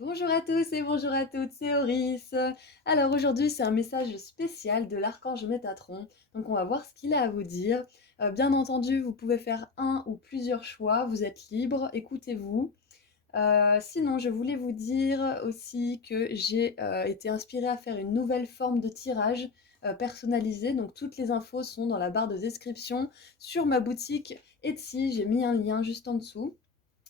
Bonjour à tous et bonjour à toutes, c'est Auris. Alors aujourd'hui c'est un message spécial de l'archange Métatron, donc on va voir ce qu'il a à vous dire. Bien entendu, vous pouvez faire un ou plusieurs choix, vous êtes libre, écoutez-vous. Sinon, je voulais vous dire aussi que j'ai été inspirée à faire une nouvelle forme de tirage personnalisé, donc toutes les infos sont dans la barre de description sur ma boutique Etsy, j'ai mis un lien juste en dessous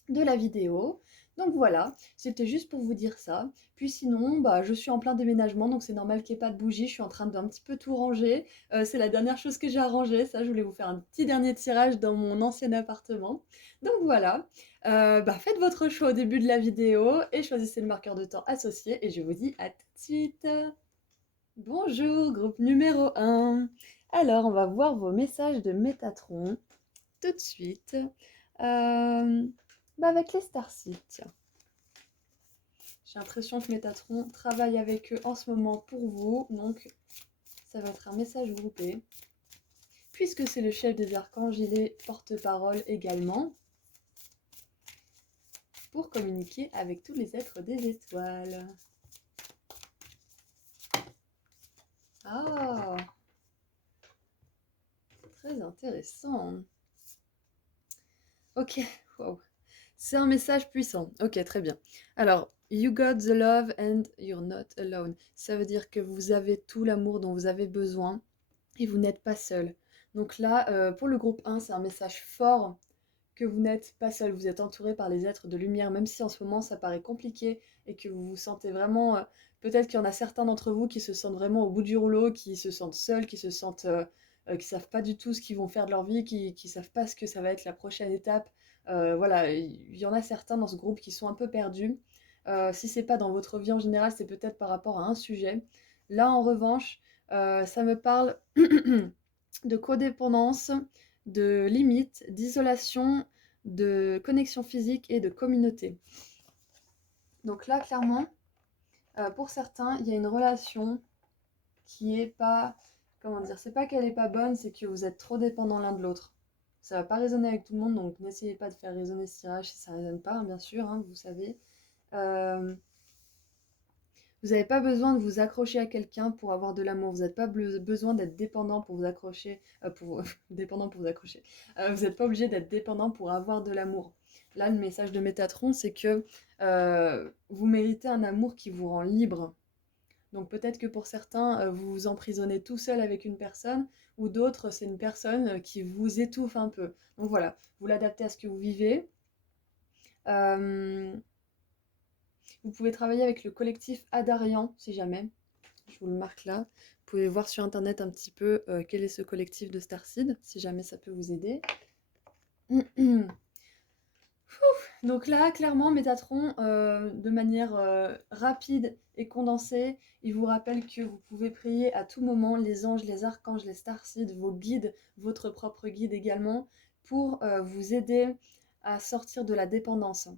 de la vidéo. Donc voilà, c'était juste pour vous dire ça. Puis sinon, bah, je suis en plein déménagement, donc c'est normal qu'il n'y ait pas de bougie. Je suis en train d'un petit peu tout ranger. C'est la dernière chose que j'ai à ranger. Ça, je voulais vous faire un petit dernier tirage dans mon ancien appartement. Donc voilà, bah, faites votre choix au début de la vidéo et choisissez le marqueur de temps associé. Et je vous dis à tout de suite. Bonjour, groupe numéro 1. Alors, on va voir vos messages de Métatron tout de suite. Bah avec les Starseeds, tiens. J'ai l'impression que Métatron travaille avec eux en ce moment pour vous, donc ça va être un message groupé. Puisque c'est le chef des archanges, il est porte-parole également pour communiquer avec tous les êtres des étoiles. Ah, très intéressant. Ok, wow. C'est un message puissant. Ok, très bien. Alors, you got the love and you're not alone. Ça veut dire que vous avez tout l'amour dont vous avez besoin et vous n'êtes pas seul. Donc là, pour le groupe 1, c'est un message fort que vous n'êtes pas seul. Vous êtes entouré par les êtres de lumière, même si en ce moment ça paraît compliqué et que vous vous sentez vraiment. Peut-être qu'il y en a certains d'entre vous qui se sentent vraiment au bout du rouleau, qui se sentent seuls, qui se sentent. Qui savent pas du tout ce qu'ils vont faire de leur vie, qui savent pas ce que ça va être la prochaine étape. Voilà, il y en a certains dans ce groupe qui sont un peu perdus. Si c'est pas dans votre vie en général, c'est peut-être par rapport à un sujet. Là, en revanche, ça me parle de codépendance, de limites, d'isolation, de connexion physique et de communauté. Donc là, clairement, pour certains, il y a une relation qui est pas, comment dire, c'est pas qu'elle est pas bonne, c'est que vous êtes trop dépendants l'un de l'autre. Ça va pas résonner avec tout le monde, donc n'essayez pas de faire résonner ce tirage si ça résonne pas, hein, bien sûr, hein, vous savez. Euh, Vous n'avez pas besoin de vous accrocher à quelqu'un pour avoir de l'amour. Vous n'avez pas besoin d'être dépendant pour vous accrocher. Dépendant pour vous accrocher. Vous n'êtes pas obligé d'être dépendant pour avoir de l'amour. Là, le message de Métatron, c'est que vous méritez un amour qui vous rend libre. Donc peut-être que pour certains, vous vous emprisonnez tout seul avec une personne, ou d'autres, c'est une personne qui vous étouffe un peu. Donc voilà, vous l'adaptez à ce que vous vivez. Euh, Vous pouvez travailler avec le collectif Adarian, si jamais. Je vous le marque là. Vous pouvez voir sur internet un petit peu quel est ce collectif de Starseed, si jamais ça peut vous aider. Donc là, clairement, Métatron, de manière rapide et condensée, il vous rappelle que vous pouvez prier à tout moment les anges, les archanges, les starseeds, vos guides, votre propre guide également, pour vous aider à sortir de la dépendance.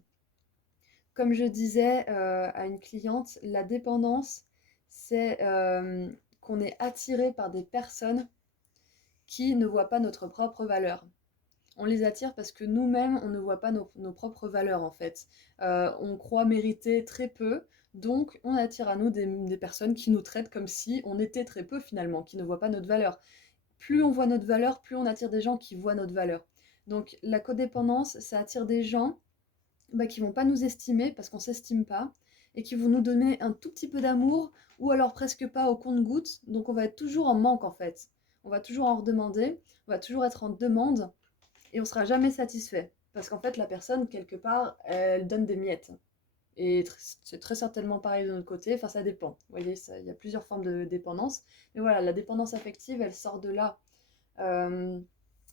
Comme je disais à une cliente, la dépendance, c'est qu'on est attiré par des personnes qui ne voient pas notre propre valeur. On les attire parce que nous-mêmes, on ne voit pas nos propres valeurs en fait. On croit mériter très peu, donc on attire à nous des personnes qui nous traitent comme si on était très peu finalement, qui ne voient pas notre valeur. Plus on voit notre valeur, plus on attire des gens qui voient notre valeur. Donc la codépendance, ça attire des gens bah, qui vont pas nous estimer parce qu'on s'estime pas et qui vont nous donner un tout petit peu d'amour ou alors presque pas au compte-gouttes. Donc on va être toujours en manque en fait. On va toujours en redemander, on va toujours être en demande et on sera jamais satisfait parce qu'en fait la personne quelque part elle donne des miettes. Et c'est très certainement pareil de notre côté, enfin ça dépend. Vous voyez, il y a plusieurs formes de dépendance. Mais voilà, la dépendance affective, elle sort de là. Euh,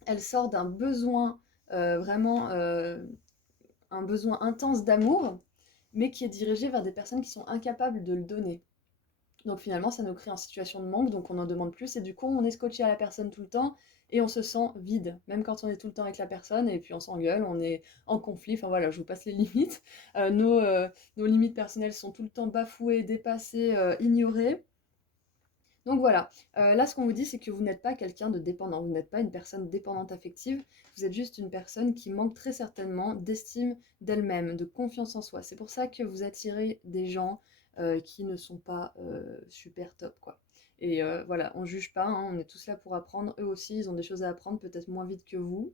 Elle sort d'un besoin vraiment un besoin intense d'amour, mais qui est dirigé vers des personnes qui sont incapables de le donner. Donc finalement, ça nous crée en situation de manque, donc on en demande plus, et du coup, on est scotché à la personne tout le temps, et on se sent vide, même quand on est tout le temps avec la personne, et puis on s'engueule, on est en conflit, enfin voilà, je vous passe les limites. Nos limites personnelles sont tout le temps bafouées, dépassées, ignorées. Donc voilà, là ce qu'on vous dit c'est que vous n'êtes pas quelqu'un de dépendant, vous n'êtes pas une personne dépendante affective, vous êtes juste une personne qui manque très certainement d'estime d'elle-même, de confiance en soi. C'est pour ça que vous attirez des gens qui ne sont pas super top quoi. Et voilà, on juge pas, hein, on est tous là pour apprendre, eux aussi ils ont des choses à apprendre, peut-être moins vite que vous,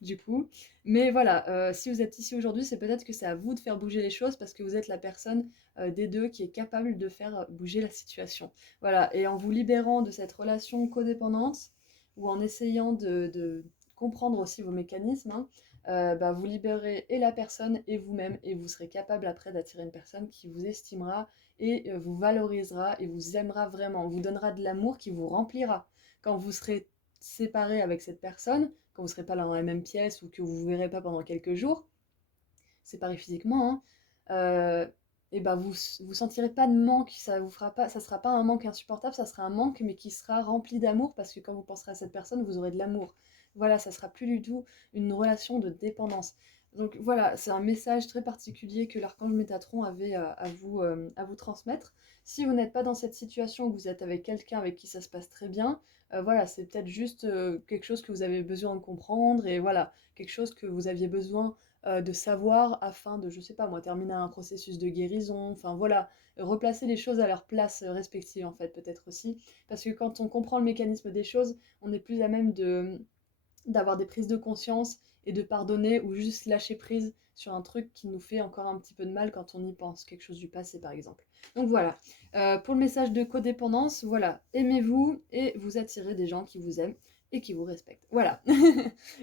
du coup. Mais voilà, si vous êtes ici aujourd'hui, c'est peut-être que c'est à vous de faire bouger les choses parce que vous êtes la personne des deux qui est capable de faire bouger la situation. Voilà, et en vous libérant de cette relation codépendante, ou en essayant de comprendre aussi vos mécanismes, hein, bah, vous libérez et la personne et vous-même, et vous serez capable après d'attirer une personne qui vous estimera et vous valorisera et vous aimera vraiment, vous donnera de l'amour qui vous remplira. Quand vous serez séparé avec cette personne, quand vous ne serez pas là dans la même pièce ou que vous ne vous verrez pas pendant quelques jours, séparés physiquement, hein, et ben vous sentirez pas de manque, ça vous fera pas, ça sera pas un manque insupportable, ça sera un manque mais qui sera rempli d'amour parce que quand vous penserez à cette personne, vous aurez de l'amour. Voilà, ça sera plus du tout une relation de dépendance. Donc voilà, c'est un message très particulier que l'archange Métatron avait à vous transmettre. Si vous n'êtes pas dans cette situation où vous êtes avec quelqu'un avec qui ça se passe très bien, voilà, c'est peut-être juste quelque chose que vous avez besoin de comprendre et voilà, quelque chose que vous aviez besoin de savoir afin de, je sais pas moi, terminer un processus de guérison, enfin voilà, replacer les choses à leur place respective en fait, peut-être aussi, parce que quand on comprend le mécanisme des choses, on est plus à même d'avoir des prises de conscience et de pardonner ou juste lâcher prise sur un truc qui nous fait encore un petit peu de mal quand on y pense, quelque chose du passé par exemple. Donc voilà, pour le message de codépendance, voilà, aimez-vous et vous attirez des gens qui vous aiment et qui vous respectent. Voilà,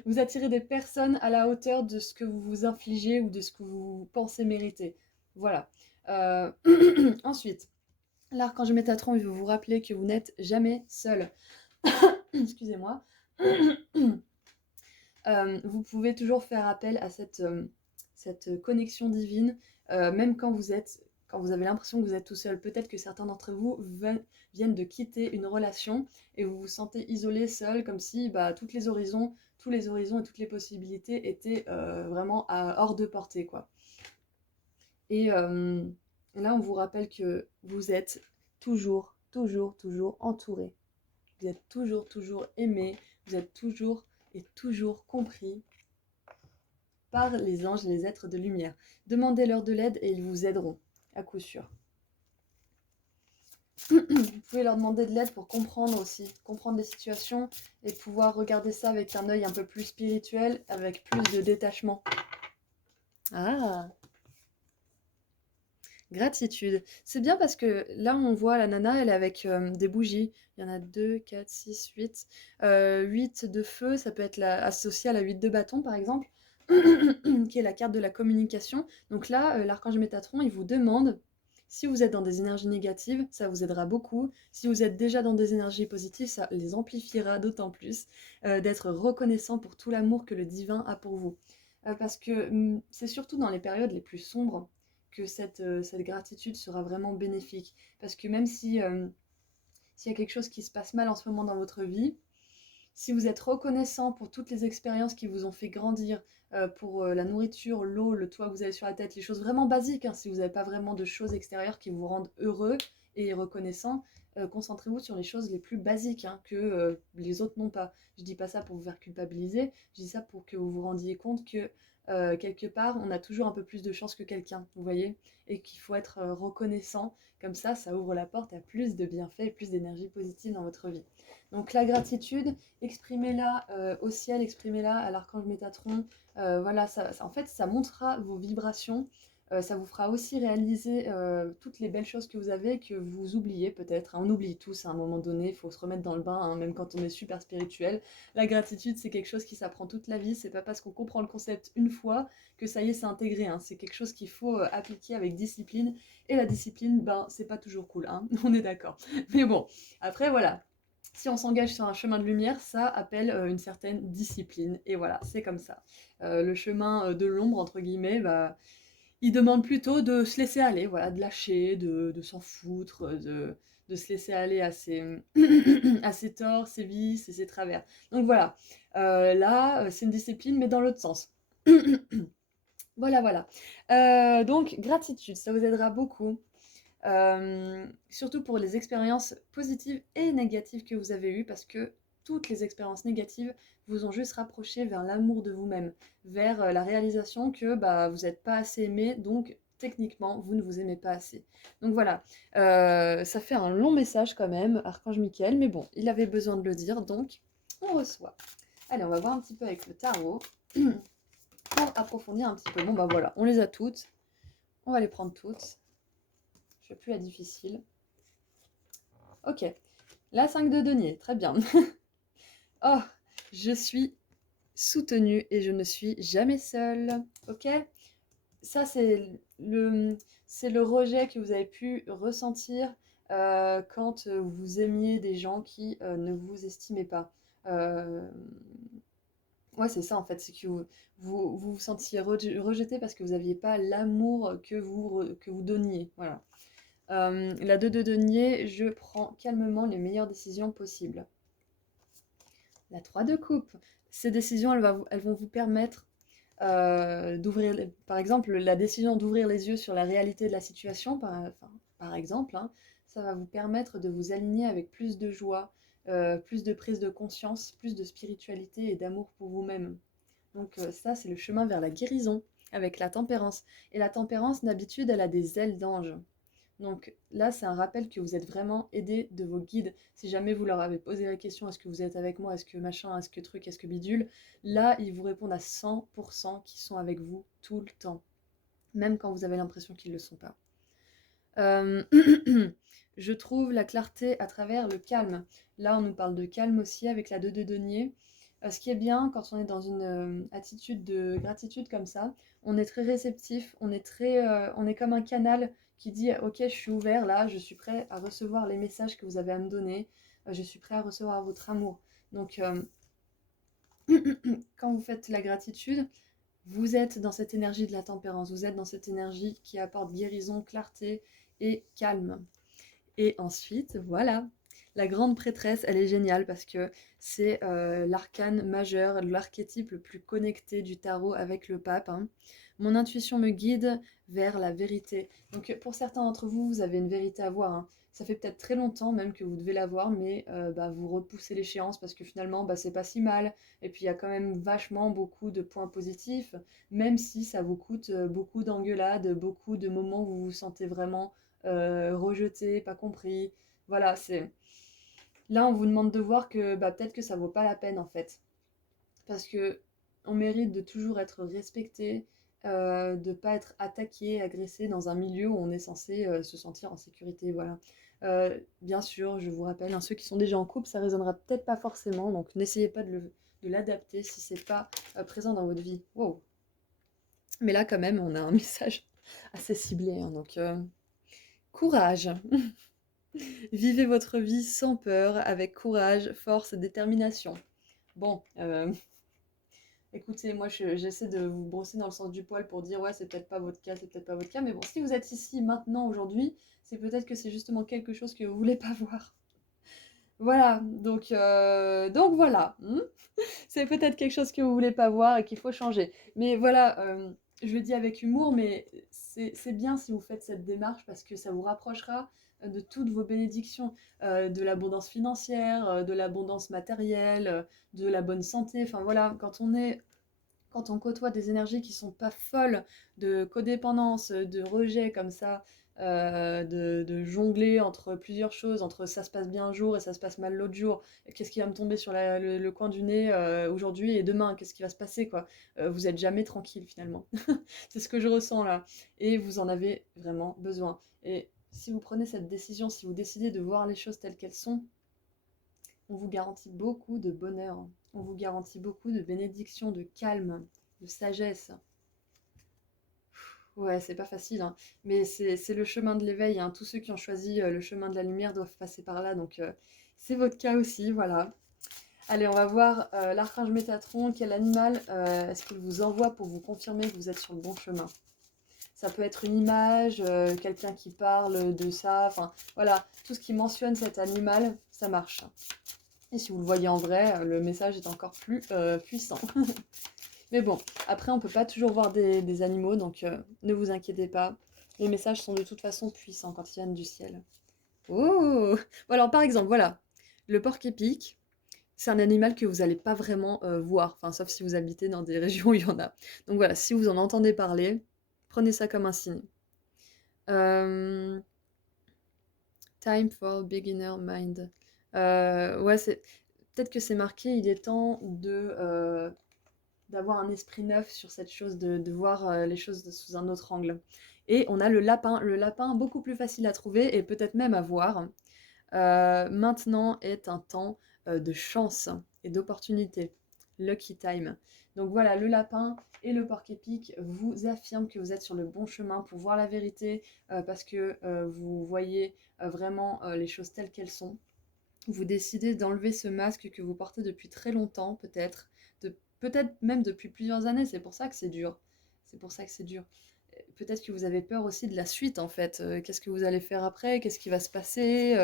vous attirez des personnes à la hauteur de ce que vous vous infligez ou de ce que vous pensez mériter. Voilà. Euh, Ensuite, l'archange Métatron, il veut vous rappeler que vous n'êtes jamais seul. Excusez-moi. Vous pouvez toujours faire appel à cette connexion divine, même quand vous avez l'impression que vous êtes tout seul. Peut-être que certains d'entre vous viennent de quitter une relation et vous vous sentez isolé, seul, comme si bah, tous les horizons et toutes les possibilités étaient vraiment hors de portée, quoi. Et là, on vous rappelle que vous êtes toujours, toujours, toujours entouré. Vous êtes toujours, toujours aimé. Vous êtes toujours et toujours compris par les anges et les êtres de lumière. Demandez-leur de l'aide et ils vous aideront, à coup sûr. Vous pouvez leur demander de l'aide pour comprendre aussi, comprendre les situations et pouvoir regarder ça avec un œil un peu plus spirituel, avec plus de détachement. Ah, gratitude. C'est bien parce que là, on voit la nana, elle est avec des bougies. Il y en a 2, 4, 6, 8. 8 de feu, ça peut être associé à la 8 de bâton, par exemple, qui est la carte de la communication. Donc là, l'archange Métatron, il vous demande, si vous êtes dans des énergies négatives, ça vous aidera beaucoup. Si vous êtes déjà dans des énergies positives, ça les amplifiera d'autant plus, d'être reconnaissant pour tout l'amour que le divin a pour vous. Parce que c'est surtout dans les périodes les plus sombres que cette gratitude sera vraiment bénéfique. Parce que même si s'il y a quelque chose qui se passe mal en ce moment dans votre vie, si vous êtes reconnaissant pour toutes les expériences qui vous ont fait grandir, pour la nourriture, l'eau, le toit que vous avez sur la tête, les choses vraiment basiques, hein, si vous n'avez pas vraiment de choses extérieures qui vous rendent heureux et reconnaissant, concentrez-vous sur les choses les plus basiques hein, que les autres n'ont pas. Je dis pas ça pour vous faire culpabiliser, je dis ça pour que vous vous rendiez compte que quelque part, on a toujours un peu plus de chance que quelqu'un, vous voyez, et qu'il faut être reconnaissant. Comme ça ouvre la porte à plus de bienfaits et plus d'énergie positive dans votre vie. Donc la gratitude, exprimez-la au ciel, exprimez-la à l'archange Métatron. Voilà, en fait, ça montrera vos vibrations. Ça vous fera aussi réaliser toutes les belles choses que vous avez, que vous oubliez peut-être. Hein. On oublie tous à un moment donné, il faut se remettre dans le bain, hein, même quand on est super spirituel. La gratitude, c'est quelque chose qui s'apprend toute la vie. C'est pas parce qu'on comprend le concept une fois que ça y est, c'est intégré. Hein. C'est quelque chose qu'il faut appliquer avec discipline. Et la discipline, ben, c'est pas toujours cool, hein. On est d'accord. Mais bon, après, voilà. Si on s'engage sur un chemin de lumière, ça appelle une certaine discipline. Et voilà, c'est comme ça. Le chemin de l'ombre, entre guillemets, bah, il demande plutôt de se laisser aller, voilà, de lâcher, de s'en foutre, de se laisser aller à ses, à ses torts, ses vices et ses travers. Donc voilà, là, c'est une discipline, mais dans l'autre sens. Voilà, voilà. Donc, gratitude, ça vous aidera beaucoup. Surtout pour les expériences positives et négatives que vous avez eues, parce que toutes les expériences négatives vous ont juste rapproché vers l'amour de vous-même, vers la réalisation que bah, vous n'êtes pas assez aimé, donc techniquement, vous ne vous aimez pas assez. Donc voilà, ça fait un long message quand même, Archange Michael, mais bon, il avait besoin de le dire, donc on reçoit. Allez, on va voir un petit peu avec le tarot pour approfondir un petit peu. Bon bah voilà, on les a toutes, on va les prendre toutes. Je fais plus la difficile. Ok, la 5 de denier, très bien. Oh, je suis soutenue et je ne suis jamais seule. Ok, ça c'est le rejet que vous avez pu ressentir quand vous aimiez des gens qui ne vous estimaient pas. Euh, ouais, c'est ça en fait, c'est que vous sentiez rejeté parce que vous n'aviez pas l'amour que vous donniez. Voilà. La 2 de denier, je prends calmement les meilleures décisions possibles. La 3 de coupe, ces décisions, elles vont vous permettre d'ouvrir, par exemple, la décision d'ouvrir les yeux sur la réalité de la situation, par exemple, hein, ça va vous permettre de vous aligner avec plus de joie, plus de prise de conscience, plus de spiritualité et d'amour pour vous-même. Donc ça, c'est le chemin vers la guérison avec la tempérance. Et la tempérance, d'habitude, elle a des ailes d'ange. Donc là, c'est un rappel que vous êtes vraiment aidé de vos guides. Si jamais vous leur avez posé la question, est-ce que vous êtes avec moi, est-ce que machin, est-ce que truc, est-ce que bidule, là, ils vous répondent à 100% qu'ils sont avec vous tout le temps, même quand vous avez l'impression qu'ils ne le sont pas. Euh, je trouve la clarté à travers le calme. Là, on nous parle de calme aussi avec la 2 de denier. Ce qui est bien quand on est dans une attitude de gratitude comme ça, on est très réceptif, on est comme un canal qui dit ok, je suis ouvert là, je suis prêt à recevoir les messages que vous avez à me donner, je suis prêt à recevoir votre amour. Donc quand vous faites la gratitude, vous êtes dans cette énergie de la tempérance, vous êtes dans cette énergie qui apporte guérison, clarté et calme. Et ensuite, voilà, la grande prêtresse, elle est géniale parce que c'est l'arcane majeur, l'archétype le plus connecté du tarot avec le pape, hein. Mon intuition me guide vers la vérité. Donc pour certains d'entre vous, vous avez une vérité à voir, hein. Ça fait peut-être très longtemps même que vous devez l'avoir, mais bah, vous repoussez l'échéance parce que finalement, bah, c'est pas si mal. Et puis il y a quand même vachement beaucoup de points positifs, même si ça vous coûte beaucoup d'engueulades, beaucoup de moments où vous vous sentez vraiment rejeté, pas compris. Voilà, c'est... Là, on vous demande de voir que bah, peut-être que ça vaut pas la peine en fait. Parce que on mérite de toujours être respecté, de pas être attaqué, agressé dans un milieu où on est censé se sentir en sécurité. Voilà. Bien sûr, je vous rappelle, hein, ceux qui sont déjà en couple, ça résonnera peut-être pas forcément, donc n'essayez pas de l'adapter si c'est pas présent dans votre vie. Wow. Mais là, quand même, on a un message assez ciblé, hein, donc courage. Vivez votre vie sans peur, avec courage, force et détermination. Bon, écoutez, moi j'essaie de vous brosser dans le sens du poil pour dire ouais, c'est peut-être pas votre cas, c'est peut-être pas votre cas, mais bon, si vous êtes ici maintenant aujourd'hui, c'est peut-être que c'est justement quelque chose que vous voulez pas voir. Voilà, donc voilà, c'est peut-être quelque chose que vous voulez pas voir et qu'il faut changer. Mais voilà, je le dis avec humour, mais c'est bien si vous faites cette démarche parce que ça vous rapprochera de toutes vos bénédictions, de l'abondance financière, de l'abondance matérielle, de la bonne santé. Enfin voilà, quand on côtoie des énergies qui sont pas folles de codépendance, de rejet comme ça, de jongler entre plusieurs choses, entre ça se passe bien un jour et ça se passe mal l'autre jour, qu'est-ce qui va me tomber sur le coin du nez aujourd'hui et demain, qu'est-ce qui va se passer quoi. Vous êtes jamais tranquille finalement. C'est ce que je ressens là. Et vous en avez vraiment besoin. Et si vous prenez cette décision, si vous décidez de voir les choses telles qu'elles sont, on vous garantit beaucoup de bonheur, on vous garantit beaucoup de bénédictions, de calme, de sagesse. Ouais, c'est pas facile, hein. Mais c'est le chemin de l'éveil, hein. Tous ceux qui ont choisi le chemin de la lumière doivent passer par là, donc c'est votre cas aussi, voilà. Allez, on va voir l'archange Métatron, quel animal est-ce qu'il vous envoie pour vous confirmer que vous êtes sur le bon chemin. Ça peut être une image, quelqu'un qui parle de ça, enfin voilà, tout ce qui mentionne cet animal, ça marche. Et si vous le voyez en vrai, le message est encore plus puissant. Mais bon, après on peut pas toujours voir des animaux, donc ne vous inquiétez pas. Les messages sont de toute façon puissants quand ils viennent du ciel. Oh! Bon alors par exemple, voilà, le porc-épic, c'est un animal que vous n'allez pas vraiment voir, enfin sauf si vous habitez dans des régions où il y en a. Donc voilà, si vous en entendez parler, prenez ça comme un signe. Euh, Time for beginner mind. Ouais, c'est peut-être que c'est marqué, il est temps d'avoir un esprit neuf sur cette chose, de voir les choses sous un autre angle. Et on a le lapin beaucoup plus facile à trouver et peut-être même à voir. Maintenant est un temps de chance et d'opportunité. Lucky time. Donc voilà, le lapin et le porc-épic vous affirment que vous êtes sur le bon chemin pour voir la vérité parce que vous voyez vraiment les choses telles qu'elles sont. Vous décidez d'enlever ce masque que vous portez depuis très longtemps, peut-être, peut-être même depuis plusieurs années. C'est pour ça que c'est dur. C'est pour ça que c'est dur. Peut-être que vous avez peur aussi de la suite en fait. Qu'est-ce que vous allez faire après? Qu'est-ce qui va se passer?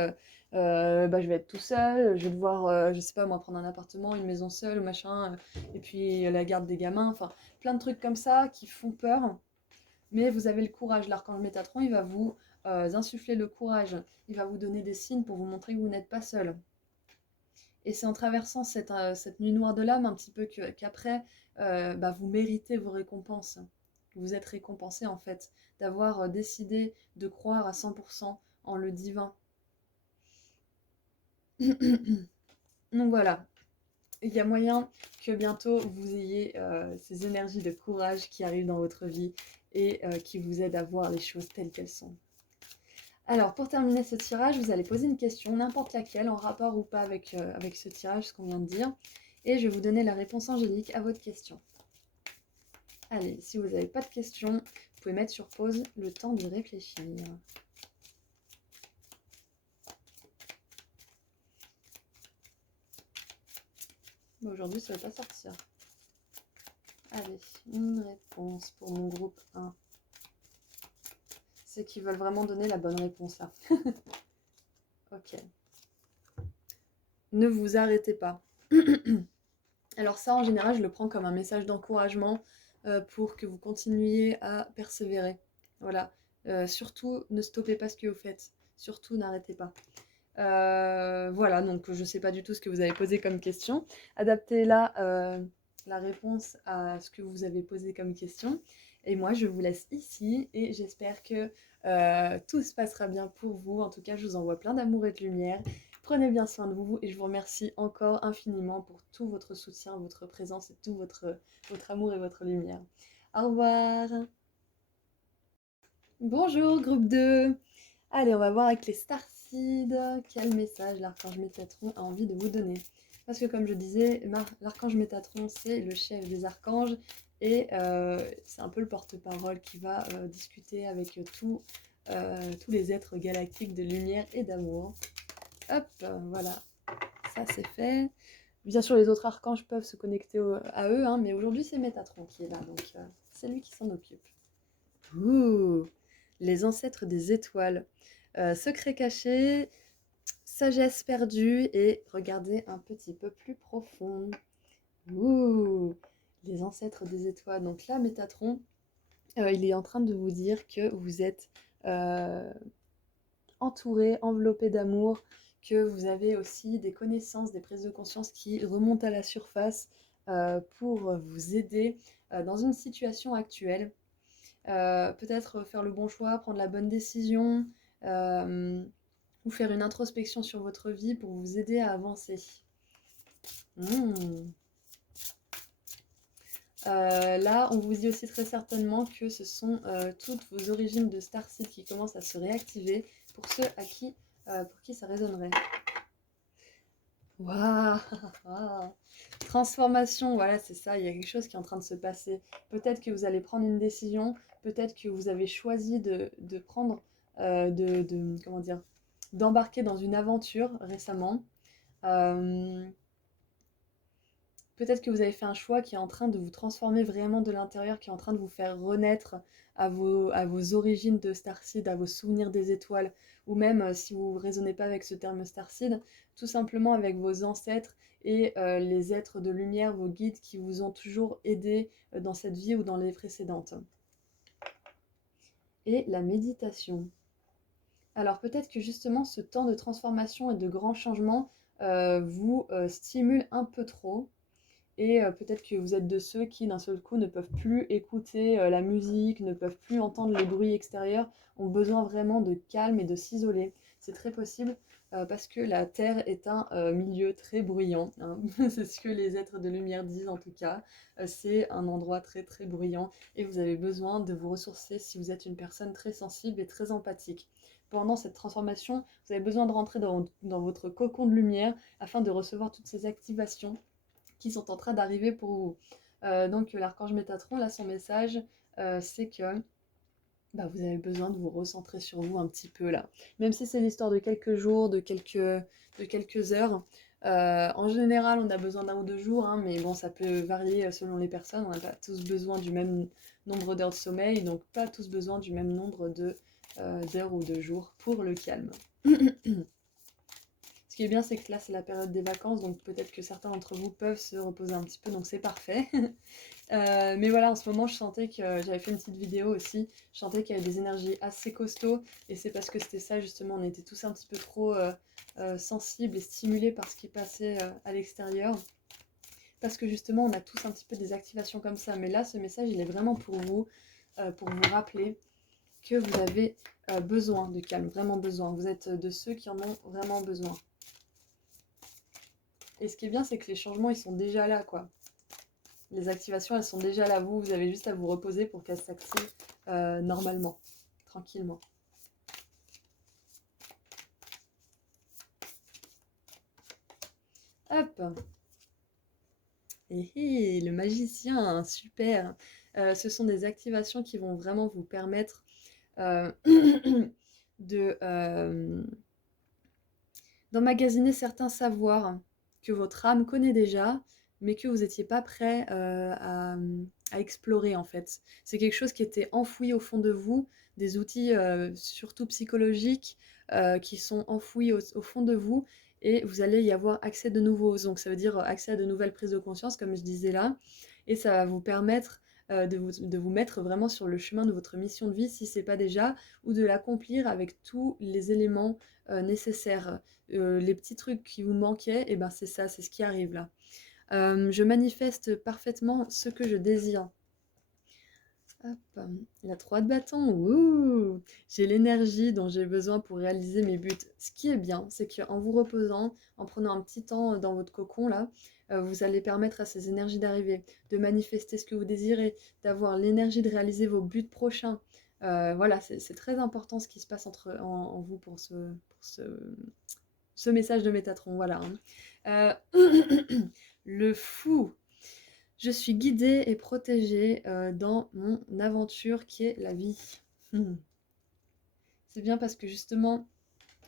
Bah, je vais être tout seul, je vais devoir, je sais pas moi, prendre un appartement, une maison seule, machin, et puis la garde des gamins, enfin plein de trucs comme ça qui font peur. Mais vous avez le courage. L'archange Métatron, il va vous insuffler le courage. Il va vous donner des signes pour vous montrer que vous n'êtes pas seul. Et c'est en traversant cette nuit noire de l'âme un petit peu qu'après, bah, vous méritez vos récompenses. Vous êtes récompensé en fait d'avoir décidé de croire à 100% en le divin. Donc voilà, il y a moyen que bientôt vous ayez ces énergies de courage qui arrivent dans votre vie et qui vous aident à voir les choses telles qu'elles sont. Alors, pour terminer ce tirage, vous allez poser une question, n'importe laquelle, en rapport ou pas avec ce tirage, ce qu'on vient de dire, et je vais vous donner la réponse angélique à votre question. Allez, si vous n'avez pas de questions, vous pouvez mettre sur pause le temps de réfléchir. Bon, aujourd'hui, ça ne va pas sortir. Allez, une réponse pour mon groupe 1. C'est qu'ils veulent vraiment donner la bonne réponse là. Ok. Ne vous arrêtez pas. Alors ça, en général, je le prends comme un message d'encouragement pour que vous continuiez à persévérer. Voilà. Surtout, ne stoppez pas ce que vous faites. Surtout, n'arrêtez pas. Voilà, donc je ne sais pas du tout ce que vous avez posé comme question. Adaptez là la réponse à ce que vous avez posé comme question. Et moi, je vous laisse ici et j'espère que tout se passera bien pour vous. En tout cas, je vous envoie plein d'amour et de lumière. Prenez bien soin de vous et je vous remercie encore infiniment pour tout votre soutien, votre présence et tout votre amour et votre lumière. Au revoir. Bonjour groupe 2. Allez, on va voir avec les starseeds quel message l'archange Métatron a envie de vous donner. Parce que comme je disais, l'archange Métatron c'est le chef des archanges et c'est un peu le porte-parole qui va discuter avec tous les êtres galactiques de lumière et d'amour. Hop, voilà, ça c'est fait. Bien sûr, les autres archanges peuvent se connecter à eux, hein, mais aujourd'hui c'est Métatron qui est là, donc c'est lui qui s'en occupe. Ouh, les ancêtres des étoiles. Secret caché, sagesse perdue et regardez un petit peu plus profond. Ouh, les ancêtres des étoiles. Donc là, Métatron, il est en train de vous dire que vous êtes entouré, enveloppé d'amour, que vous avez aussi des connaissances, des prises de conscience qui remontent à la surface pour vous aider dans une situation actuelle. Peut-être faire le bon choix, prendre la bonne décision, ou faire une introspection sur votre vie pour vous aider à avancer. Là, on vous dit aussi très certainement que ce sont toutes vos origines de Starseed qui commencent à se réactiver pour ceux pour qui ça résonnerait. Waouh! Transformation, voilà, c'est ça, il y a quelque chose qui est en train de se passer. Peut-être que vous allez prendre une décision, peut-être que vous avez choisi de prendre, comment dire, d'embarquer dans une aventure récemment. Peut-être que vous avez fait un choix qui est en train de vous transformer vraiment de l'intérieur, qui est en train de vous faire renaître à vos origines de Starseed, à vos souvenirs des étoiles, ou même, si vous ne raisonnez pas avec ce terme Starseed, tout simplement avec vos ancêtres et les êtres de lumière, vos guides qui vous ont toujours aidé dans cette vie ou dans les précédentes. et la méditation. Alors peut-être que justement ce temps de transformation et de grands changements vous stimule un peu trop. Et peut-être que vous êtes de ceux qui, d'un seul coup, ne peuvent plus écouter la musique, ne peuvent plus entendre les bruits extérieurs, ont besoin vraiment de calme et de s'isoler. C'est très possible parce que la Terre est un milieu très bruyant, hein. C'est ce que les êtres de lumière disent en tout cas. C'est un endroit très très bruyant et vous avez besoin de vous ressourcer si vous êtes une personne très sensible et très empathique. Pendant cette transformation, vous avez besoin de rentrer dans votre cocon de lumière afin de recevoir toutes ces activations qui sont en train d'arriver pour vous. Donc l'archange Métatron, là, son message, c'est que bah, vous avez besoin de vous recentrer sur vous un petit peu là. Même si c'est l'histoire de quelques jours, de quelques heures. En général, on a besoin d'un ou deux jours, hein, mais bon, ça peut varier selon les personnes. On n'a pas tous besoin du même nombre d'heures de sommeil, donc pas tous besoin du même nombre d'heures ou de jours pour le calme. Ce qui est bien, c'est que là, c'est la période des vacances, donc peut-être que certains d'entre vous peuvent se reposer un petit peu, donc c'est parfait. Mais voilà, en ce moment, je sentais que j'avais fait une petite vidéo aussi, je sentais qu'il y avait des énergies assez costauds, et c'est parce que c'était ça, justement, on était tous un petit peu trop sensibles et stimulés par ce qui passait à l'extérieur. Parce que justement, on a tous un petit peu des activations comme ça. Mais là, ce message, il est vraiment pour vous rappeler que vous avez besoin de calme, vraiment besoin. Vous êtes de ceux qui en ont vraiment besoin. Et ce qui est bien, c'est que les changements, ils sont déjà là, quoi. Les activations, elles sont déjà là. Vous avez juste à vous reposer pour qu'elles s'activent normalement, tranquillement. Hop. Et le magicien, super. Ce sont des activations qui vont vraiment vous permettre d'emmagasiner certains savoirs que votre âme connaît déjà, mais que vous n'étiez pas prêt à explorer en fait. C'est quelque chose qui était enfoui au fond de vous, des outils surtout psychologiques qui sont enfouis au fond de vous, et vous allez y avoir accès de nouveaux. Donc ça veut dire accès à de nouvelles prises de conscience, comme je disais là, et ça va vous permettre de vous mettre vraiment sur le chemin de votre mission de vie, si ce n'est pas déjà, ou de l'accomplir avec tous les éléments nécessaires. Les petits trucs qui vous manquaient, et ben c'est ça, c'est ce qui arrive là. Je manifeste parfaitement ce que je désire. Hop, la 3 de bâton, ouh, j'ai l'énergie dont j'ai besoin pour réaliser mes buts. Ce qui est bien, c'est qu'en vous reposant, en prenant un petit temps dans votre cocon là, vous allez permettre à ces énergies d'arriver, de manifester ce que vous désirez, d'avoir l'énergie de réaliser vos buts prochains. Voilà, c'est très important ce qui se passe en vous pour ce message de Métatron, voilà. Le fou. Je suis guidée et protégée dans mon aventure qui est la vie. C'est bien parce que justement,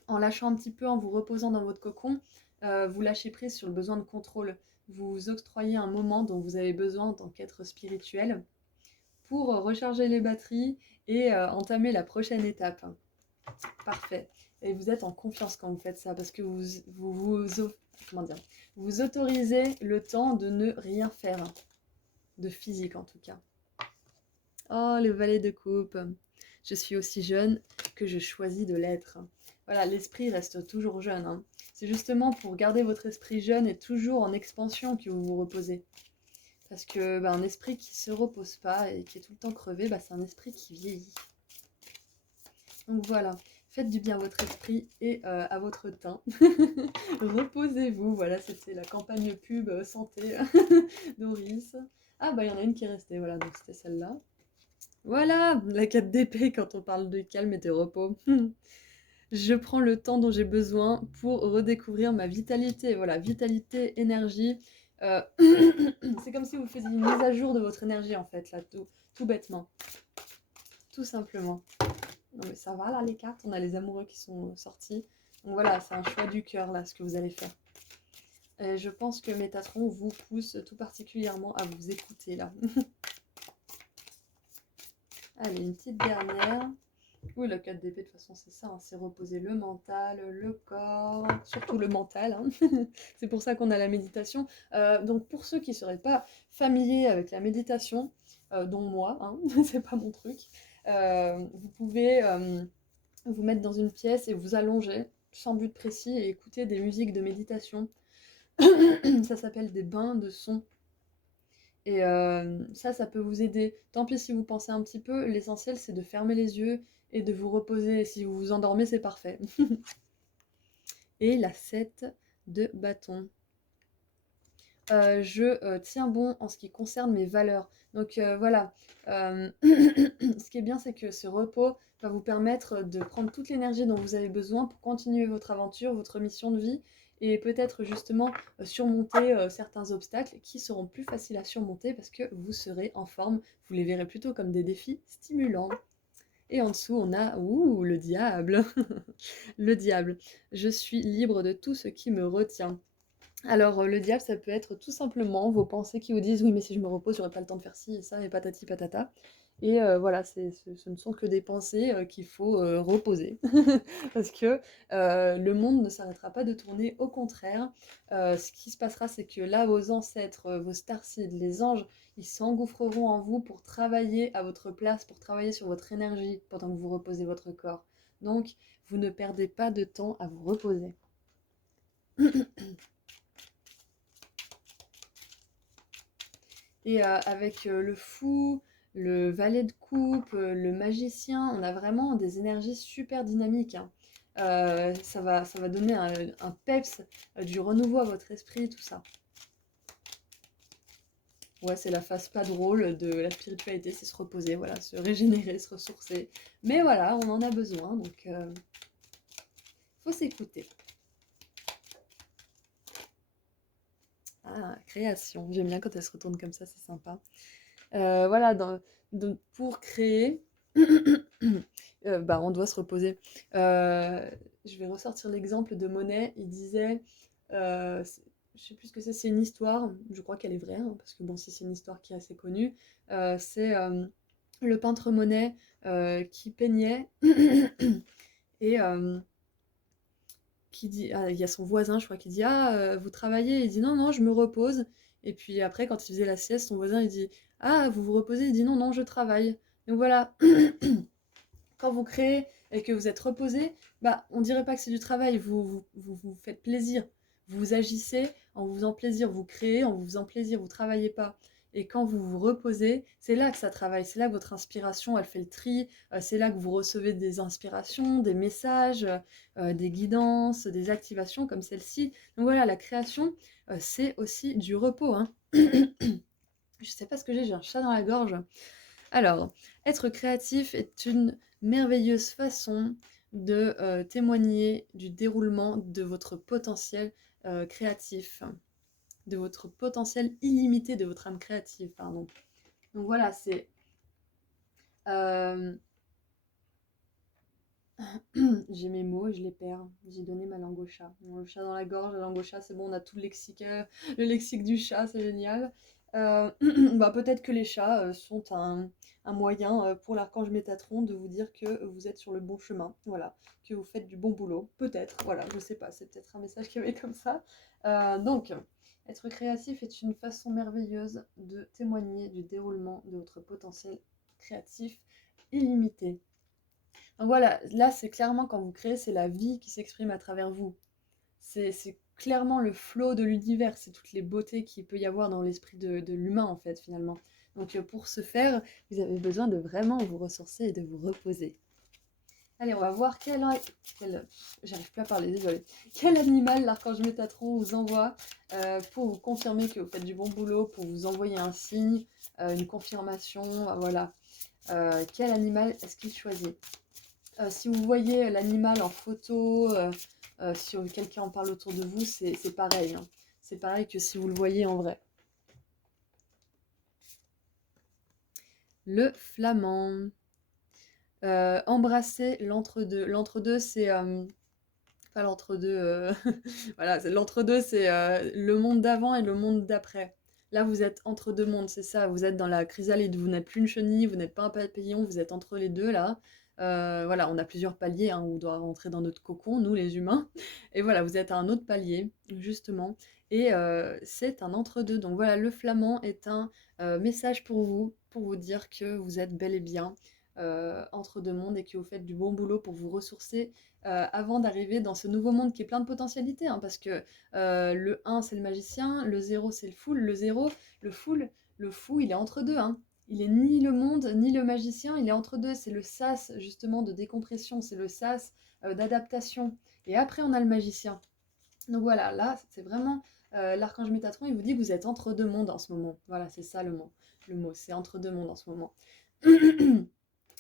en lâchant un petit peu, en vous reposant dans votre cocon, vous lâchez prise sur le besoin de contrôle. Vous vous octroyez un moment dont vous avez besoin en tant qu'être spirituel pour recharger les batteries et entamer la prochaine étape. Parfait. Et vous êtes en confiance quand vous faites ça parce que vous autorisez le temps de ne rien faire. De physique en tout cas. Oh, le valet de coupe. Je suis aussi jeune que je choisis de l'être. Voilà, l'esprit reste toujours jeune, hein. C'est justement pour garder votre esprit jeune et toujours en expansion que vous vous reposez. Parce que un esprit qui se repose pas et qui est tout le temps crevé, c'est un esprit qui vieillit. Donc voilà, faites du bien à votre esprit et à votre teint. Reposez-vous, voilà, c'était la campagne pub santé d'Oris. Ah il y en a une qui est restée, voilà, donc c'était celle-là. Voilà, la 4 d'épée quand on parle de calme et de repos. Je prends le temps dont j'ai besoin pour redécouvrir ma vitalité. Voilà, vitalité, énergie. C'est comme si vous faisiez une mise à jour de votre énergie en fait, là, tout bêtement. Tout simplement. Non mais ça va là les cartes, on a les amoureux qui sont sortis. Donc voilà, c'est un choix du cœur là, ce que vous allez faire. Et je pense que Métatron vous pousse tout particulièrement à vous écouter là. Allez, une petite dernière. Oui, le 4 d'épée, de toute façon, c'est ça, hein, c'est reposer le mental, le corps, surtout le mental. Hein. C'est pour ça qu'on a la méditation. Donc, pour ceux qui ne seraient pas familiers avec la méditation, dont moi, hein, c'est pas mon truc, Vous pouvez vous mettre dans une pièce et vous allonger sans but précis et écouter des musiques de méditation. Ça s'appelle des bains de son. Et ça peut vous aider. Tant pis si vous pensez un petit peu, l'essentiel c'est de fermer les yeux et de vous reposer. Si vous vous endormez, c'est parfait. Et la 7 de bâton. Je tiens bon en ce qui concerne mes valeurs. Donc voilà, ce qui est bien, c'est que ce repos va vous permettre de prendre toute l'énergie dont vous avez besoin pour continuer votre aventure, votre mission de vie, et peut-être justement surmonter certains obstacles qui seront plus faciles à surmonter parce que vous serez en forme. Vous les verrez plutôt comme des défis stimulants. Et en dessous, on a le diable. Le diable. Je suis libre de tout ce qui me retient. Alors, le diable, ça peut être tout simplement vos pensées qui vous disent: «Oui, mais si je me repose, j'aurai pas le temps de faire ci et ça et patati patata» et voilà, ce ne sont que des pensées, qu'il faut, reposer. Parce que, le monde ne s'arrêtera pas de tourner, au contraire. Ce qui se passera, c'est que là, vos ancêtres, vos starseeds, les anges, ils s'engouffreront en vous pour travailler à votre place, pour travailler sur votre énergie pendant que vous reposez votre corps. Donc, vous ne perdez pas de temps à vous reposer. Et avec le fou, le valet de coupe, le magicien, on a vraiment des énergies super dynamiques, hein. Ça va donner un peps, du renouveau à votre esprit, tout ça. Ouais, c'est la phase pas drôle de la spiritualité, c'est se reposer, voilà, se régénérer, se ressourcer. Mais voilà, on en a besoin, donc faut s'écouter. Ah, création, j'aime bien quand elle se retourne comme ça, c'est sympa. Voilà, pour créer, on doit se reposer. Je vais ressortir l'exemple de Monet. Il disait, je sais plus ce que c'est une histoire, je crois qu'elle est vraie, hein, parce que bon, si c'est une histoire qui est assez connue, c'est le peintre Monet qui peignait et il y a son voisin, je crois, qui dit: «Ah, vous travaillez?» Il dit: «Non, non, je me repose». Et puis après, quand il faisait la sieste, son voisin, il dit: «Ah, vous vous reposez?» Il dit: «Non, non, je travaille». Donc voilà, quand vous créez et que vous êtes reposé, on dirait pas que c'est du travail, vous faites plaisir. Vous agissez en vous faisant plaisir, vous créez en vous faisant plaisir, vous travaillez pas. Et quand vous vous reposez, c'est là que ça travaille, c'est là que votre inspiration, elle fait le tri, c'est là que vous recevez des inspirations, des messages, des guidances, des activations comme celle-ci. Donc voilà, la création, c'est aussi du repos, hein. Je sais pas ce que j'ai un chat dans la gorge. Alors, être créatif est une merveilleuse façon de témoigner du déroulement de votre potentiel créatif, de votre potentiel illimité de votre âme créative, pardon. Donc voilà, c'est... J'ai mes mots et je les perds. J'ai donné ma langue au chat. Le chat dans la gorge, la langue au chat, c'est bon, on a tout le lexique du chat, c'est génial. Peut-être que les chats sont un moyen pour l'archange Métatron de vous dire que vous êtes sur le bon chemin, voilà, que vous faites du bon boulot. Peut-être, voilà, je sais pas, c'est peut-être un message qui est comme ça. Donc, être créatif est une façon merveilleuse de témoigner du déroulement de votre potentiel créatif illimité. Donc voilà, là c'est clairement quand vous créez, c'est la vie qui s'exprime à travers vous. C'est clairement le flow de l'univers, c'est toutes les beautés qu'il peut y avoir dans l'esprit de l'humain en fait finalement. Donc pour ce faire, vous avez besoin de vraiment vous ressourcer et de vous reposer. Allez, on va voir j'arrive plus à parler, désolée. Quel animal l'archange Métatron vous envoie pour vous confirmer que vous faites du bon boulot, pour vous envoyer un signe, une confirmation, voilà. Quel animal est-ce qu'il choisit? Si vous voyez l'animal en photo, si quelqu'un en parle autour de vous, c'est pareil, hein. C'est pareil que si vous le voyez en vrai. Le flamand. Embrasser l'entre-deux. L'entre-deux, c'est... pas l'entre-deux... voilà, l'entre-deux, c'est le monde d'avant et le monde d'après. Là, vous êtes entre deux mondes, c'est ça. Vous êtes dans la chrysalide, vous n'êtes plus une chenille, vous n'êtes pas un papillon, vous êtes entre les deux, là. Voilà, on a plusieurs paliers, hein, où on doit rentrer dans notre cocon, nous, les humains. Et voilà, vous êtes à un autre palier, justement. Et c'est un entre-deux. Donc voilà, le flamand est un message pour vous dire que vous êtes bel et bien entre deux mondes et que vous faites du bon boulot pour vous ressourcer avant d'arriver dans ce nouveau monde qui est plein de potentialités, hein, parce que le 1 c'est le magicien, le 0 c'est le fou, le 0, le fou il est entre deux, hein. Il est ni le monde ni le magicien, il est entre deux, c'est le sas justement de décompression, c'est le sas d'adaptation. Et après on a le magicien. Donc voilà, là c'est vraiment l'archange Métatron, il vous dit que vous êtes entre deux mondes en ce moment. Voilà, c'est ça le mot. Le mot, c'est entre deux mondes en ce moment.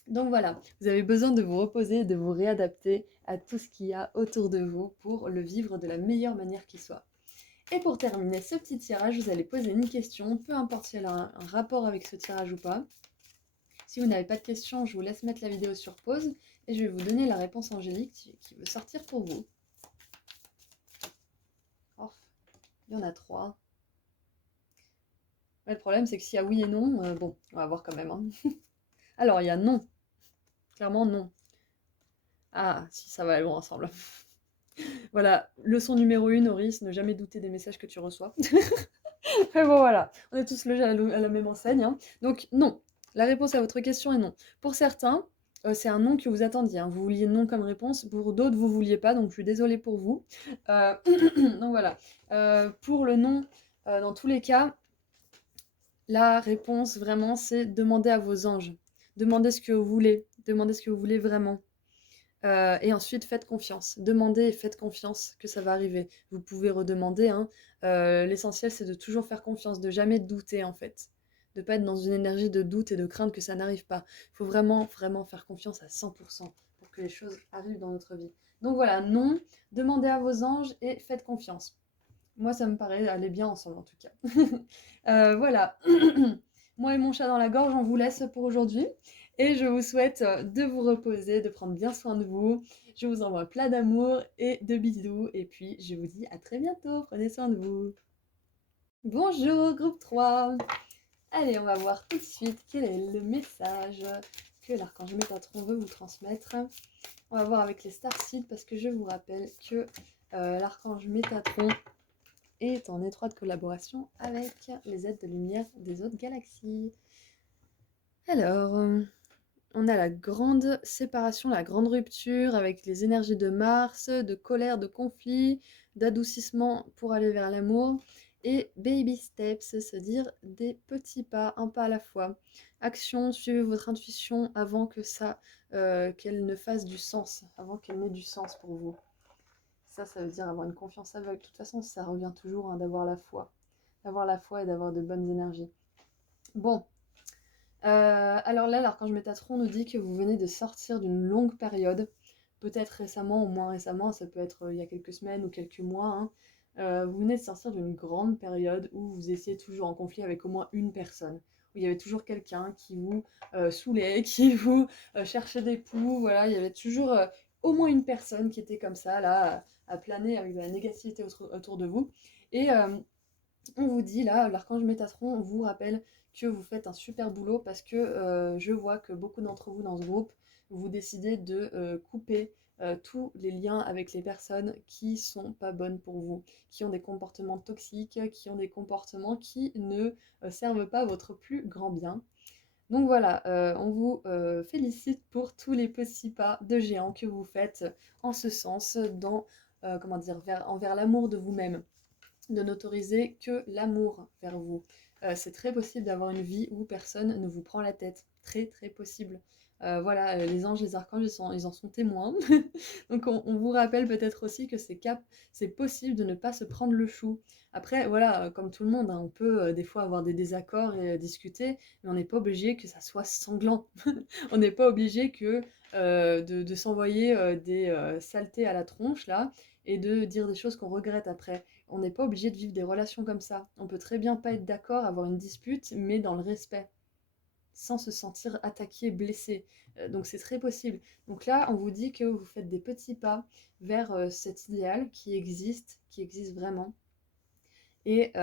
Donc voilà, vous avez besoin de vous reposer, de vous réadapter à tout ce qu'il y a autour de vous pour le vivre de la meilleure manière qui soit. Et pour terminer ce petit tirage, vous allez poser une question, peu importe si elle a un rapport avec ce tirage ou pas. Si vous n'avez pas de questions, je vous laisse mettre la vidéo sur pause et je vais vous donner la réponse angélique qui veut sortir pour vous. Oh, il y en a 3. Ouais, le problème, c'est que s'il y a oui et non, bon, on va voir quand même, hein. Alors, il y a non. Clairement, non. Ah, si, ça va aller loin ensemble. Voilà, leçon numéro 1, Auris, ne jamais douter des messages que tu reçois. Mais bon, voilà, on est tous logés à la même enseigne, hein. Donc, non. La réponse à votre question est non. Pour certains, c'est un non que vous attendiez, hein. Vous vouliez non comme réponse. Pour d'autres, vous vouliez pas, donc je suis désolée pour vous. Donc voilà. Pour le non, dans tous les cas, la réponse vraiment, c'est demander à vos anges. Demandez ce que vous voulez. Demandez ce que vous voulez vraiment. Et ensuite, faites confiance. Demandez et faites confiance que ça va arriver. Vous pouvez redemander, hein. L'essentiel, c'est de toujours faire confiance, de jamais douter, en fait. De pas être dans une énergie de doute et de crainte que ça n'arrive pas. Il faut vraiment, vraiment faire confiance à 100% pour que les choses arrivent dans notre vie. Donc voilà, non, demandez à vos anges et faites confiance. Moi, ça me paraît aller bien ensemble, en tout cas. Voilà. Moi et mon chat dans la gorge, on vous laisse pour aujourd'hui. Et je vous souhaite de vous reposer, de prendre bien soin de vous. Je vous envoie plein d'amour et de bisous. Et puis, je vous dis à très bientôt. Prenez soin de vous. Bonjour, groupe 3. Allez, on va voir tout de suite quel est le message que l'archange Métatron veut vous transmettre. On va voir avec les starseeds parce que je vous rappelle que l'archange Métatron est en étroite collaboration avec les êtres de lumière des autres galaxies. Alors, on a la grande séparation, la grande rupture avec les énergies de Mars, de colère, de conflit, d'adoucissement pour aller vers l'amour. Et baby steps, c'est-à-dire des petits pas, un pas à la fois. Action, suivez votre intuition avant que qu'elle ne fasse du sens, avant qu'elle n'ait du sens pour vous. Ça veut dire avoir une confiance aveugle. De toute façon, ça revient toujours, hein, d'avoir la foi. D'avoir la foi et d'avoir de bonnes énergies. Bon. Alors là, l'archange Métatron nous dit que vous venez de sortir d'une longue période. Peut-être récemment ou moins récemment, ça peut être il y a quelques semaines ou quelques mois, hein. Vous venez de sortir d'une grande période où vous étiez toujours en conflit avec au moins une personne. Où il y avait toujours quelqu'un qui vous saoulait, qui vous cherchait des poux. Voilà, il y avait toujours au moins une personne qui était comme ça, là, à planer avec de la négativité autour de vous. Et on vous dit là, l'archange Métatron vous rappelle que vous faites un super boulot parce que je vois que beaucoup d'entre vous dans ce groupe, vous décidez de couper tous les liens avec les personnes qui sont pas bonnes pour vous, qui ont des comportements toxiques, qui ont des comportements qui ne servent pas votre plus grand bien. Donc voilà, on vous félicite pour tous les petits pas de géant que vous faites en ce sens, comment dire, envers l'amour de vous-même, de n'autoriser que l'amour vers vous. C'est très possible d'avoir une vie où personne ne vous prend la tête. Très très possible. Voilà, les anges, les archanges, ils en sont témoins. Donc on vous rappelle peut-être aussi que c'est possible de ne pas se prendre le chou. Après, voilà, comme tout le monde, hein, on peut des fois avoir des désaccords et discuter, mais on n'est pas obligé que ça soit sanglant. On n'est pas obligé de s'envoyer des saletés à la tronche, là, et de dire des choses qu'on regrette après. On n'est pas obligé de vivre des relations comme ça. On peut très bien pas être d'accord, avoir une dispute, mais dans le respect, sans se sentir attaqué, blessé. Donc c'est très possible. Donc là, on vous dit que vous faites des petits pas vers cet idéal qui existe vraiment. Et,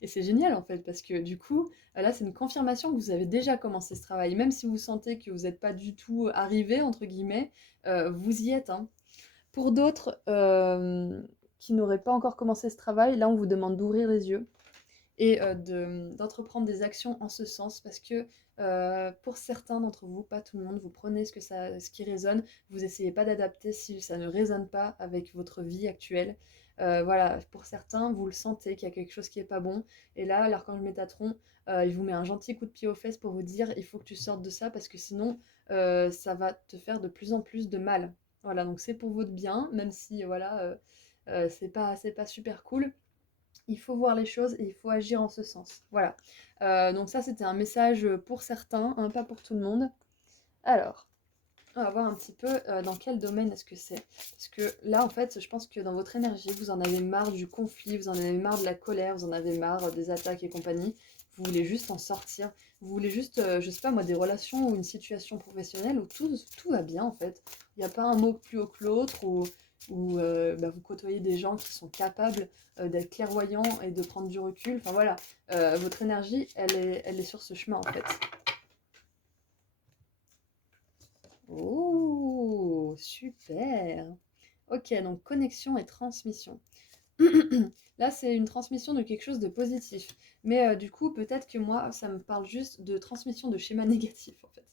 et c'est génial en fait, parce que du coup, là, c'est une confirmation que vous avez déjà commencé ce travail. Même si vous sentez que vous n'êtes pas du tout arrivé, entre guillemets, vous y êtes, hein. Pour d'autres qui n'auraient pas encore commencé ce travail, là, on vous demande d'ouvrir les yeux et d'entreprendre des actions en ce sens parce que pour certains d'entre vous, pas tout le monde, vous prenez ce qui résonne, vous essayez pas d'adapter si ça ne résonne pas avec votre vie actuelle. Voilà, pour certains, vous le sentez qu'il y a quelque chose qui est pas bon, et là, l'archange Métatron, il vous met un gentil coup de pied aux fesses pour vous dire il faut que tu sortes de ça parce que sinon, ça va te faire de plus en plus de mal. Voilà, donc c'est pour votre bien, même si voilà, c'est pas super cool. Il faut voir les choses et il faut agir en ce sens. Voilà. Donc ça, c'était un message pour certains, hein, pas pour tout le monde. Alors, on va voir un petit peu dans quel domaine est-ce que c'est. Parce que là, en fait, je pense que dans votre énergie, vous en avez marre du conflit, vous en avez marre de la colère, vous en avez marre des attaques et compagnie. Vous voulez juste en sortir. Vous voulez juste, je sais pas moi, des relations ou une situation professionnelle où tout va bien, en fait. Il n'y a pas un mot plus haut que l'autre, ou bah, vous côtoyez des gens qui sont capables d'être clairvoyants et de prendre du recul. Enfin voilà, votre énergie, elle est sur ce chemin, en fait. Oh, super. Ok, donc connexion et transmission. Là, c'est une transmission de quelque chose de positif. Mais du coup, peut-être que moi, ça me parle juste de transmission de schémas négatifs, en fait.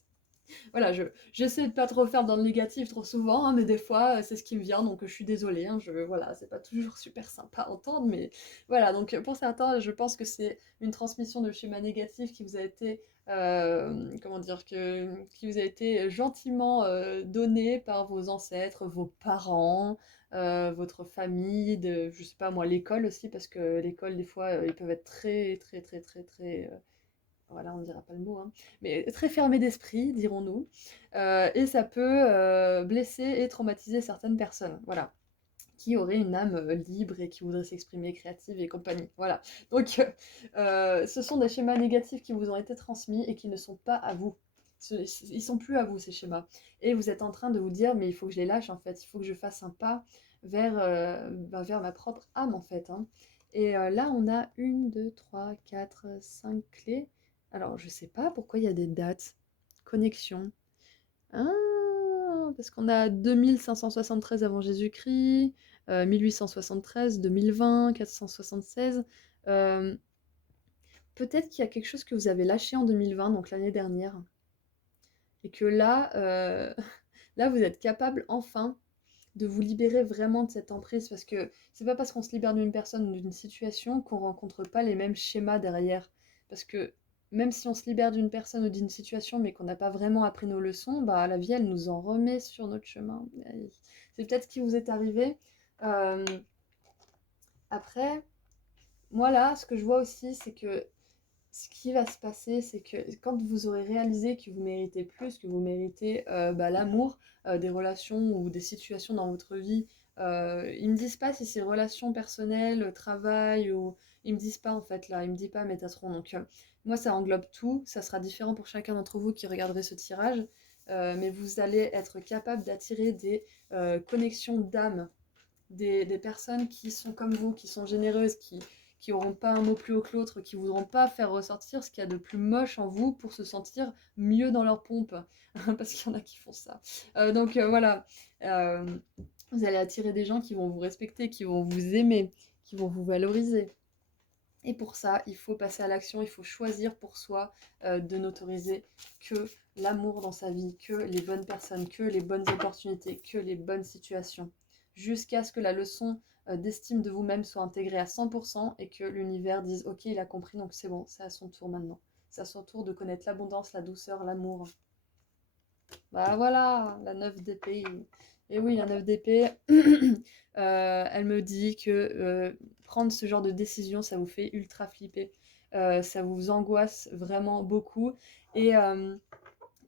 Voilà, j'essaie de pas trop faire dans le négatif trop souvent, hein, mais des fois, c'est ce qui me vient, donc je suis désolée, hein, voilà, c'est pas toujours super sympa à entendre, mais voilà, donc pour certains, je pense que c'est une transmission de schéma négatif qui vous a été, comment dire, qui vous a été gentiment donné par vos ancêtres, vos parents, votre famille, je sais pas moi, l'école aussi, parce que l'école, des fois, ils peuvent être très, très, très, très, très voilà, on ne dira pas le mot, hein, mais très fermé d'esprit, dirons-nous, et ça peut blesser et traumatiser certaines personnes, voilà, qui auraient une âme libre et qui voudraient s'exprimer, créative et compagnie, voilà. Donc, ce sont des schémas négatifs qui vous ont été transmis et qui ne sont pas à vous. Ils sont plus à vous, ces schémas. Et vous êtes en train de vous dire, mais il faut que je les lâche, en fait, il faut que je fasse un pas vers ma propre âme, en fait, hein. Et là, on a une, deux, trois, quatre, cinq clés. Alors, je sais pas pourquoi il y a des dates. Connexion. Ah, parce qu'on a 2573 avant Jésus-Christ, 1873, 2020, 476. Euh, Peut-être qu'il y a quelque chose que vous avez lâché en 2020, donc l'année dernière, et que là, là, vous êtes capable enfin de vous libérer vraiment de cette emprise, parce que c'est pas parce qu'on se libère d'une personne ou d'une situation qu'on rencontre pas les mêmes schémas derrière. Parce que même si on se libère d'une personne ou d'une situation, mais qu'on n'a pas vraiment appris nos leçons, bah la vie, elle nous en remet sur notre chemin. C'est peut-être ce qui vous est arrivé. Euh, Après, moi là, ce que je vois aussi, c'est que ce qui va se passer, c'est que quand vous aurez réalisé que vous méritez plus, que vous méritez bah, l'amour, des relations ou des situations dans votre vie, ils me disent pas si c'est relations personnelles, travail, ou ils me disent pas en fait là, ils me disent pas Métatron. Donc moi ça englobe tout, ça sera différent pour chacun d'entre vous qui regarderez ce tirage, mais vous allez être capable d'attirer des connexions d'âme, des personnes qui sont comme vous, qui sont généreuses, qui auront pas un mot plus haut que l'autre, qui voudront pas faire ressortir ce qu'il y a de plus moche en vous pour se sentir mieux dans leur pompe, parce qu'il y en a qui font ça. Donc voilà, Euh, vous allez attirer des gens qui vont vous respecter, qui vont vous aimer, qui vont vous valoriser. Et pour ça, il faut passer à l'action, il faut choisir pour soi de n'autoriser que l'amour dans sa vie, que les bonnes personnes, que les bonnes opportunités, que les bonnes situations, jusqu'à ce que la leçon d'estime de vous-même soit intégrée à 100% et que l'univers dise ok, il a compris, donc c'est bon, c'est à son tour maintenant. C'est à son tour de connaître l'abondance, la douceur, l'amour. Bah voilà, la 9 d'épée. Et oui, la 9 d'épée, elle me dit que prendre ce genre de décision, ça vous fait ultra flipper. Ça vous angoisse vraiment beaucoup. Et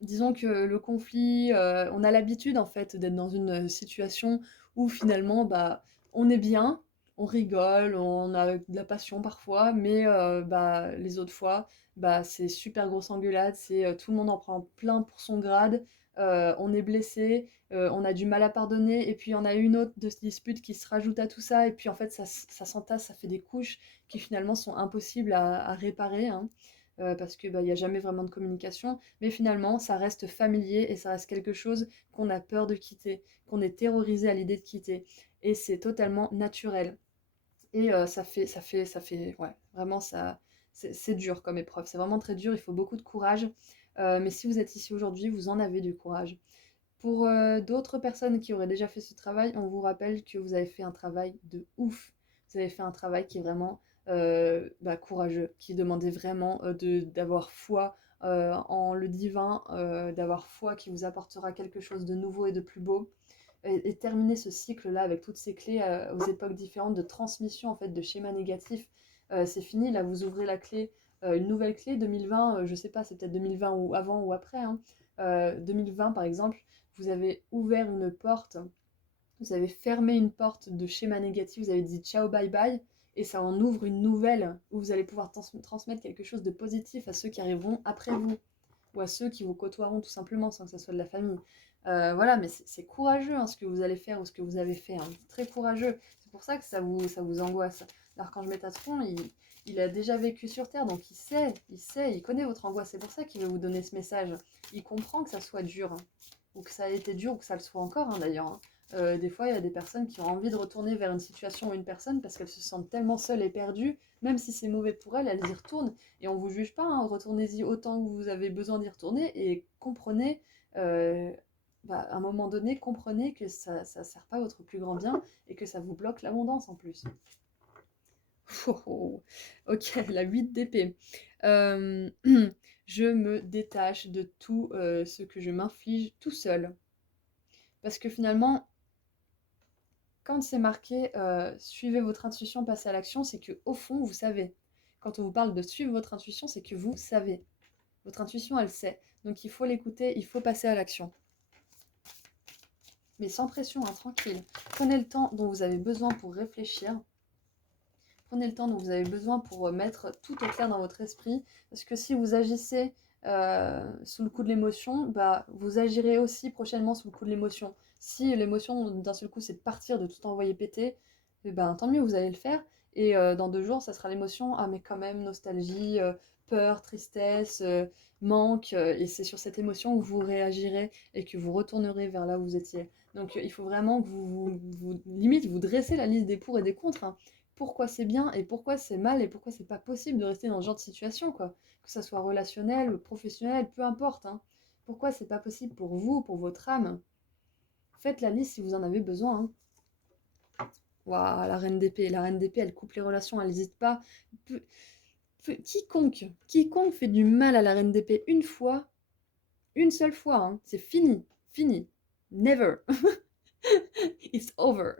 disons que le conflit, on a l'habitude en fait d'être dans une situation où finalement, bah, on est bien, on rigole, on a de la passion parfois, mais bah, les autres fois, bah, c'est super grosse engueulade, c'est tout le monde en prend plein pour son grade, on est blessé, on a du mal à pardonner, et puis on a une autre de dispute qui se rajoute à tout ça, et puis en fait ça s'entasse, ça fait des couches qui finalement sont impossibles à réparer, hein, parce que bah, y a jamais vraiment de communication, mais finalement ça reste familier et ça reste quelque chose qu'on a peur de quitter, qu'on est terrorisé à l'idée de quitter, et c'est totalement naturel. Et ouais, vraiment ça. c'est dur comme épreuve, c'est vraiment très dur, il faut beaucoup de courage. Mais si vous êtes ici aujourd'hui, vous en avez du courage. Pour d'autres personnes qui auraient déjà fait ce travail, on vous rappelle que vous avez fait un travail de ouf. Vous avez fait un travail qui est vraiment courageux, qui demandait vraiment d'avoir foi en le divin, d'avoir foi qui vous apportera quelque chose de nouveau et de plus beau. Et terminer ce cycle-là avec toutes ces clés aux époques différentes de transmission en fait de schémas négatifs, c'est fini. Là, vous ouvrez la clé, une nouvelle clé 2020. Je sais pas, c'est peut-être 2020 ou avant ou après. Hein. 2020 par exemple, vous avez ouvert une porte, vous avez fermé une porte de schéma négatif, vous avez dit ciao bye bye, et ça en ouvre une nouvelle où vous allez pouvoir transmettre quelque chose de positif à ceux qui arriveront après vous ou à ceux qui vous côtoieront tout simplement sans que ça soit de la famille. Voilà, mais c'est courageux hein, ce que vous allez faire ou ce que vous avez fait, hein, très courageux. C'est pour ça que ça vous angoisse. L'archange Métatron, il a déjà vécu sur Terre, donc il connaît votre angoisse. C'est pour ça qu'il veut vous donner ce message. Il comprend que ça soit dur, hein, ou que ça a été dur, ou que ça le soit encore hein, d'ailleurs. Hein. Des fois, il y a des personnes qui ont envie de retourner vers une situation ou une personne parce qu'elles se sentent tellement seules et perdues, même si c'est mauvais pour elles, elles y retournent. Et on ne vous juge pas, hein, retournez-y autant que vous avez besoin d'y retourner et comprenez, à un moment donné, comprenez que ça ne sert pas à votre plus grand bien et que ça vous bloque l'abondance en plus. Oh, oh. Ok, la 8 d'épée. Je me détache de tout ce que je m'inflige tout seul. Parce que finalement, quand c'est marqué suivez votre intuition, passez à l'action, c'est que au fond, vous savez. Quand on vous parle de suivre votre intuition, c'est que vous savez. Votre intuition, elle sait. Donc il faut l'écouter, il faut passer à l'action. Mais sans pression, hein, tranquille. Prenez le temps dont vous avez besoin pour réfléchir. Prenez le temps dont vous avez besoin pour mettre tout au clair dans votre esprit. Parce que si vous agissez sous le coup de l'émotion, bah, vous agirez aussi prochainement sous le coup de l'émotion. Si l'émotion, d'un seul coup, c'est de partir, de tout envoyer péter, eh ben, tant mieux, vous allez le faire. Et dans 2 jours, ça sera l'émotion, ah mais quand même, nostalgie, peur, tristesse, manque. Et c'est sur cette émotion que vous réagirez et que vous retournerez vers là où vous étiez. Donc il faut vraiment que limite, vous dressez la liste des pour et des contre. Hein. Pourquoi c'est bien et pourquoi c'est mal et pourquoi c'est pas possible de rester dans ce genre de situation, quoi. Que ça soit relationnel ou professionnel, peu importe. Hein. Pourquoi c'est pas possible pour vous, pour votre âme. Faites la liste si vous en avez besoin. Hein. Waouh, la reine d'épée. La reine d'épée, elle coupe les relations, elle n'hésite pas. Quiconque fait du mal à la reine d'épée une fois, une seule fois, hein, c'est fini. Fini. Never. It's over.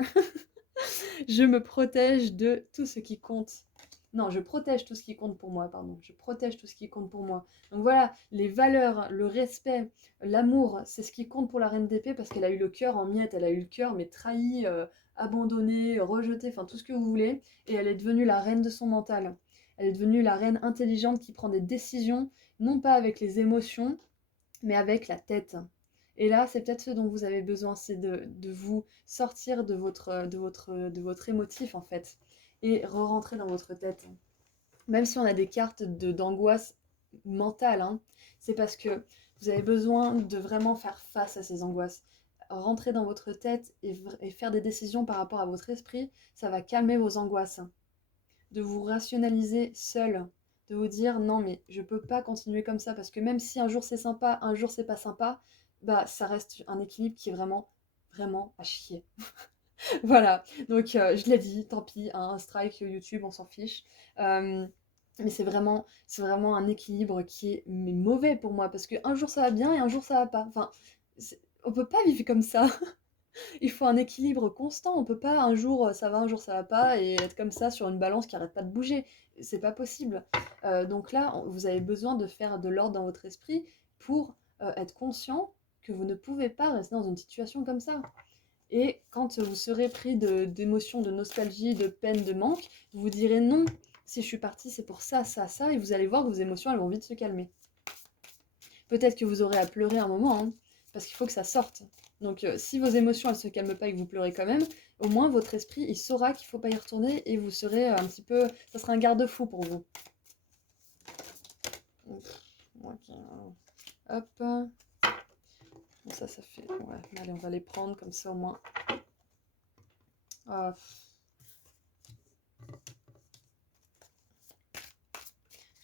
Je me protège de tout ce qui compte. Non, je protège tout ce qui compte pour moi, pardon. Je protège tout ce qui compte pour moi. Donc voilà, les valeurs, le respect, l'amour, c'est ce qui compte pour la reine d'épée parce qu'elle a eu le cœur en miettes, elle a eu le cœur mais trahi, abandonné, rejeté, enfin tout ce que vous voulez. Et elle est devenue la reine de son mental. Elle est devenue la reine intelligente qui prend des décisions, non pas avec les émotions, mais avec la tête. Et là, c'est peut-être ce dont vous avez besoin, c'est de vous sortir de votre émotif, en fait, et re-rentrer dans votre tête. Même si on a des cartes d'angoisse mentale, hein, c'est parce que vous avez besoin de vraiment faire face à ces angoisses. Rentrer dans votre tête et faire des décisions par rapport à votre esprit, ça va calmer vos angoisses. De vous rationaliser seul, de vous dire non mais je peux pas continuer comme ça parce que même si un jour c'est sympa, un jour c'est pas sympa, bah ça reste un équilibre qui est vraiment vraiment à chier. Voilà, donc je l'ai dit, tant pis, hein, un strike YouTube, on s'en fiche. Mais c'est vraiment un équilibre qui est mais mauvais pour moi parce qu'un jour ça va bien et un jour ça va pas. Enfin, on peut pas vivre comme ça. Il faut un équilibre constant. On peut pas un jour ça va, un jour ça va pas et être comme ça sur une balance qui arrête pas de bouger. C'est pas possible. Donc là, vous avez besoin de faire de l'ordre dans votre esprit pour être conscient que vous ne pouvez pas rester dans une situation comme ça. Et quand vous serez pris d'émotions, de nostalgie, de peine, de manque, vous vous direz non, si je suis partie, c'est pour ça, ça, ça, et vous allez voir que vos émotions, elles vont vite se calmer. Peut-être que vous aurez à pleurer un moment, hein, parce qu'il faut que ça sorte. Donc si vos émotions, elles se calment pas et que vous pleurez quand même, au moins votre esprit, il saura qu'il faut pas y retourner et vous serez un petit peu... Ça sera un garde-fou pour vous. Ok. Hop. Bon, ça fait... Ouais, allez, on va les prendre comme ça au moins. Ah.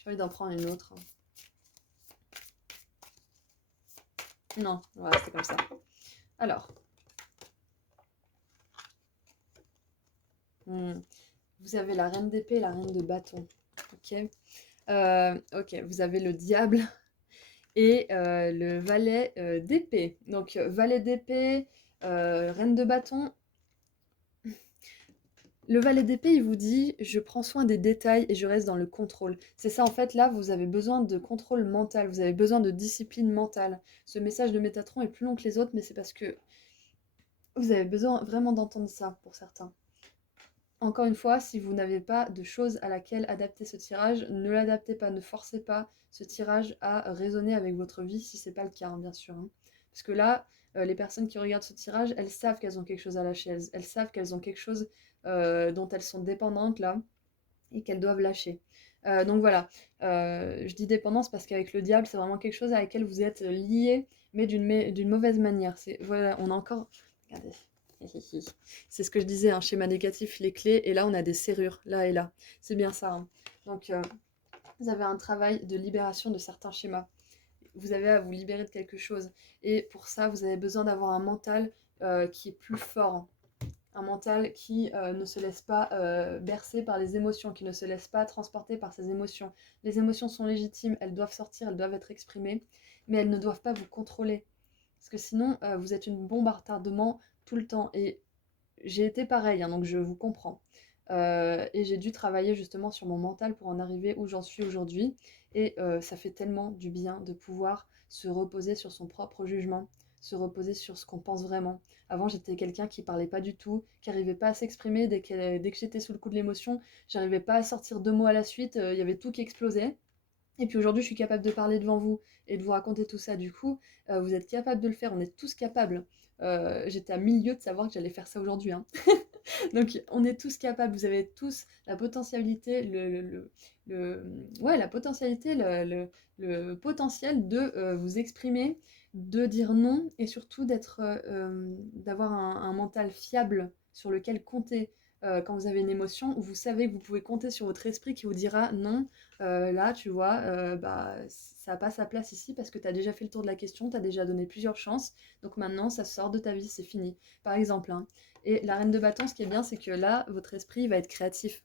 J'ai envie d'en prendre une autre. Non, voilà, c'est comme ça. Alors. Vous avez la reine d'épée et la reine de bâton. Ok. Ok, vous avez le diable et le valet d'épée. Donc, valet d'épée, reine de bâton. Le valet d'épée, il vous dit, je prends soin des détails et je reste dans le contrôle. C'est ça, en fait, là, vous avez besoin de contrôle mental, vous avez besoin de discipline mentale. Ce message de Métatron est plus long que les autres, mais c'est parce que vous avez besoin vraiment d'entendre ça pour certains. Encore une fois, si vous n'avez pas de choses à laquelle adapter ce tirage, ne l'adaptez pas, ne forcez pas ce tirage à résonner avec votre vie si c'est pas le cas, hein, bien sûr. Hein. Parce que là, les personnes qui regardent ce tirage, elles savent qu'elles ont quelque chose à lâcher, elles savent qu'elles ont quelque chose dont elles sont dépendantes là et qu'elles doivent lâcher. Donc voilà, je dis dépendance parce qu'avec le diable, c'est vraiment quelque chose à laquelle vous êtes lié, mais d'une mauvaise manière. Voilà, on a encore... Regardez. C'est ce que je disais, un schéma négatif, les clés, et là on a des serrures, là et là. C'est bien ça. Hein. Donc vous avez un travail de libération de certains schémas. Vous avez à vous libérer de quelque chose. Et pour ça, vous avez besoin d'avoir un mental qui est plus fort. Un mental qui ne se laisse pas bercer par les émotions, qui ne se laisse pas transporter par ses émotions. Les émotions sont légitimes, elles doivent sortir, elles doivent être exprimées, mais elles ne doivent pas vous contrôler. Parce que sinon, vous êtes une bombe à retardement tout le temps. Et j'ai été pareil, hein, donc je vous comprends. Et j'ai dû travailler justement sur mon mental pour en arriver où j'en suis aujourd'hui. Et ça fait tellement du bien de pouvoir se reposer sur son propre jugement, se reposer sur ce qu'on pense vraiment. Avant, j'étais quelqu'un qui parlait pas du tout, qui n'arrivait pas à s'exprimer. Dès que j'étais sous le coup de l'émotion, j'arrivais pas à sortir 2 mots à la suite. Il y avait tout qui explosait. Et puis aujourd'hui, je suis capable de parler devant vous et de vous raconter tout ça. Du coup, vous êtes capable de le faire. On est tous capables. J'étais à 1000 lieues de savoir que j'allais faire ça aujourd'hui. Hein. Donc, on est tous capables. Vous avez tous la potentialité, ouais, la potentialité, le potentiel de vous exprimer, de dire non et surtout d'avoir un mental fiable sur lequel compter. Quand vous avez une émotion, vous savez que vous pouvez compter sur votre esprit qui vous dira non, là, tu vois, bah, ça n'a pas sa place ici parce que tu as déjà fait le tour de la question, tu as déjà donné plusieurs chances, donc maintenant, ça sort de ta vie, c'est fini. Par exemple, hein. Et la reine de bâton, ce qui est bien, c'est que là, votre esprit va être créatif.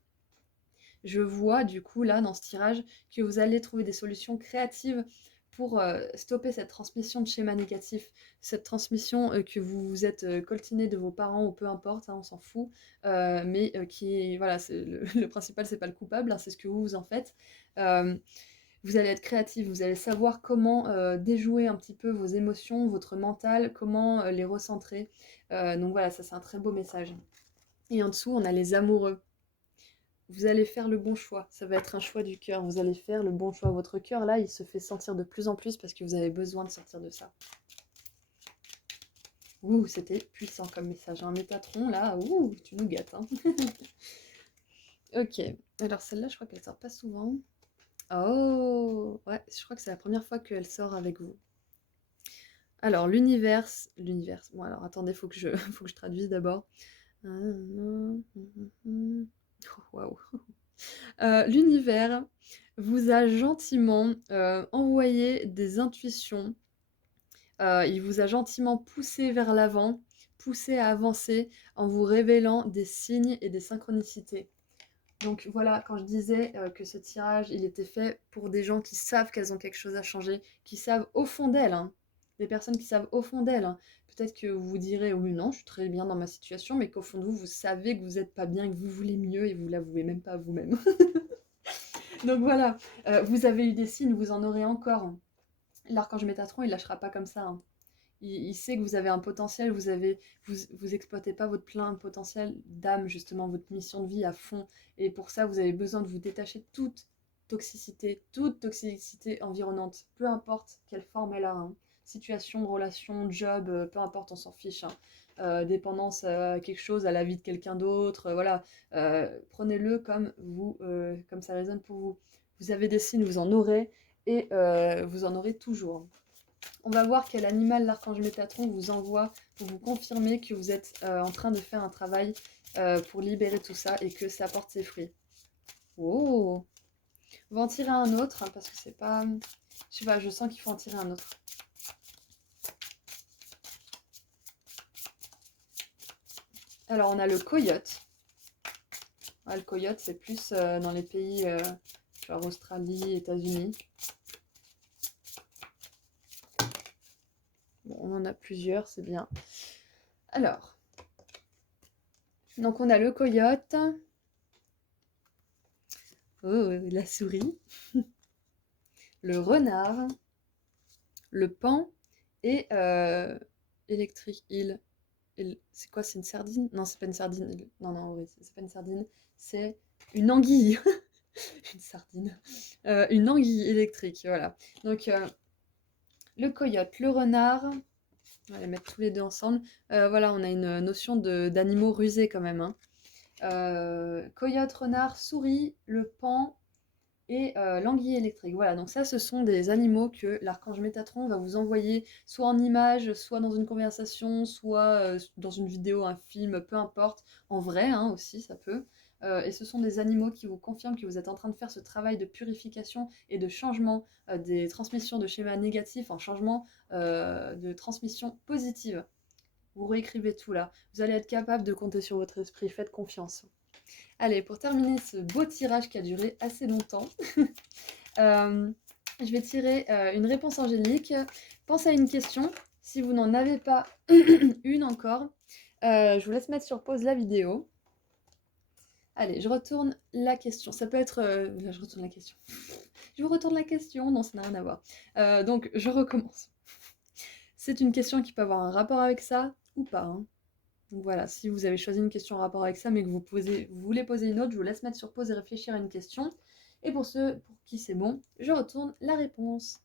Je vois du coup, là, dans ce tirage, que vous allez trouver des solutions créatives pour stopper cette transmission de schéma négatif, cette transmission que vous vous êtes coltiné de vos parents ou peu importe, hein, on s'en fout, mais qui, voilà, le principal, c'est pas le coupable, hein, c'est ce que vous en faites. Vous allez être créatif, vous allez savoir comment déjouer un petit peu vos émotions, votre mental, comment les recentrer. Donc voilà, ça c'est un très beau message. Et en dessous, on a les amoureux. Vous allez faire le bon choix, ça va être un choix du cœur, vous allez faire le bon choix. Votre cœur, là, il se fait sentir de plus en plus parce que vous avez besoin de sortir de ça. Ouh, c'était puissant comme message. Un Métatron, là, ouh, tu nous gâtes. Hein. Ok, alors celle-là, je crois qu'elle sort pas souvent. Oh, ouais, je crois que c'est la première fois qu'elle sort avec vous. Alors, l'univers... Bon, alors, attendez, faut que je traduise d'abord. Waouh. L'univers vous a gentiment envoyé des intuitions. Il vous a gentiment poussé vers l'avant, poussé à avancer en vous révélant des signes et des synchronicités. Donc voilà, quand je disais que ce tirage, il était fait pour des gens qui savent qu'elles ont quelque chose à changer, qui savent au fond d'elles, hein, des personnes qui savent au fond d'elles. Hein. Peut-être que vous vous direz, oui, non, je suis très bien dans ma situation, mais qu'au fond de vous, vous savez que vous n'êtes pas bien, que vous voulez mieux et vous ne l'avouez même pas à vous-même. Donc voilà, vous avez eu des signes, vous en aurez encore. L'archange Métatron, il lâchera pas comme ça. Hein. Il sait que vous avez un potentiel, vous exploitez pas votre plein potentiel d'âme, justement, votre mission de vie à fond. Et pour ça, vous avez besoin de vous détacher de toute toxicité environnante, peu importe quelle forme elle a. Hein. Situation, relation, job, peu importe, on s'en fiche. Hein. Dépendance à quelque chose, à la vie de quelqu'un d'autre, voilà. Prenez-le comme ça résonne pour vous. Vous avez des signes, vous en aurez, et vous en aurez toujours. On va voir quel animal l'archange Métatron vous envoie pour vous confirmer que vous êtes en train de faire un travail pour libérer tout ça et que ça porte ses fruits. Oh! On va en tirer un autre, hein, parce que c'est pas... Je sais pas, je sens qu'il faut en tirer un autre. Alors, on a le coyote. Ouais, le coyote, c'est plus dans les pays genre Australie, États-Unis. Bon, on en a plusieurs, c'est bien. Alors, donc on a le coyote. Oh, la souris. Le renard. Le paon et Electric Eel. C'est quoi, c'est une sardine? Non, c'est pas une sardine. Non, non, oui, c'est pas une sardine. C'est une anguille. Une sardine. Une anguille électrique, voilà. Donc, le coyote, le renard. On va les mettre tous les deux ensemble. Voilà, on a une notion d'animaux rusés quand même, hein. Coyote, renard, souris, le paon et l'anguille électrique. Voilà, donc ça, ce sont des animaux que l'archange Métatron va vous envoyer soit en image, soit dans une conversation, soit dans une vidéo, un film, peu importe, en vrai hein, aussi, ça peut. Et ce sont des animaux qui vous confirment que vous êtes en train de faire ce travail de purification et de changement des transmissions de schémas négatifs en changement de transmission positive. Vous réécrivez tout là. Vous allez être capable de compter sur votre esprit. Faites confiance. Allez, pour terminer ce beau tirage qui a duré assez longtemps, je vais tirer une réponse angélique. Pensez à une question. Si vous n'en avez pas une encore, je vous laisse mettre sur pause la vidéo. Allez, je retourne la question. Ça peut être... Là, je retourne la question. Je vous retourne la question. Non, ça n'a rien à voir. Donc, je recommence. C'est une question qui peut avoir un rapport avec ça ou pas, hein. Donc voilà, si vous avez choisi une question en rapport avec ça, mais que vous voulez poser une autre, je vous laisse mettre sur pause et réfléchir à une question. Et pour ceux pour qui c'est bon, je retourne la réponse.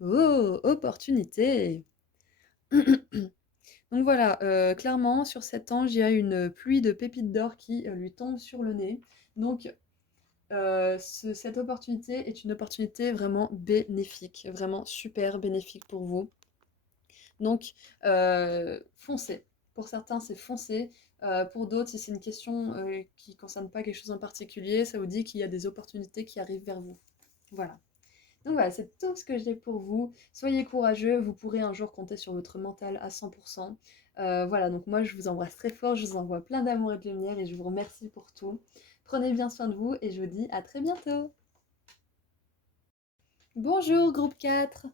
Oh, opportunité. Donc voilà, clairement, sur cet ange, il y a une pluie de pépites d'or qui lui tombe sur le nez. Donc, cette opportunité est une opportunité vraiment bénéfique, vraiment super bénéfique pour vous. Donc, foncez. Pour certains, c'est foncez. Pour d'autres, si c'est une question qui ne concerne pas quelque chose en particulier, ça vous dit qu'il y a des opportunités qui arrivent vers vous. Voilà. Donc voilà, c'est tout ce que j'ai pour vous. Soyez courageux, vous pourrez un jour compter sur votre mental à 100%. Voilà, donc moi je vous embrasse très fort, je vous envoie plein d'amour et de lumière et je vous remercie pour tout. Prenez bien soin de vous et je vous dis à très bientôt. Bonjour groupe 4.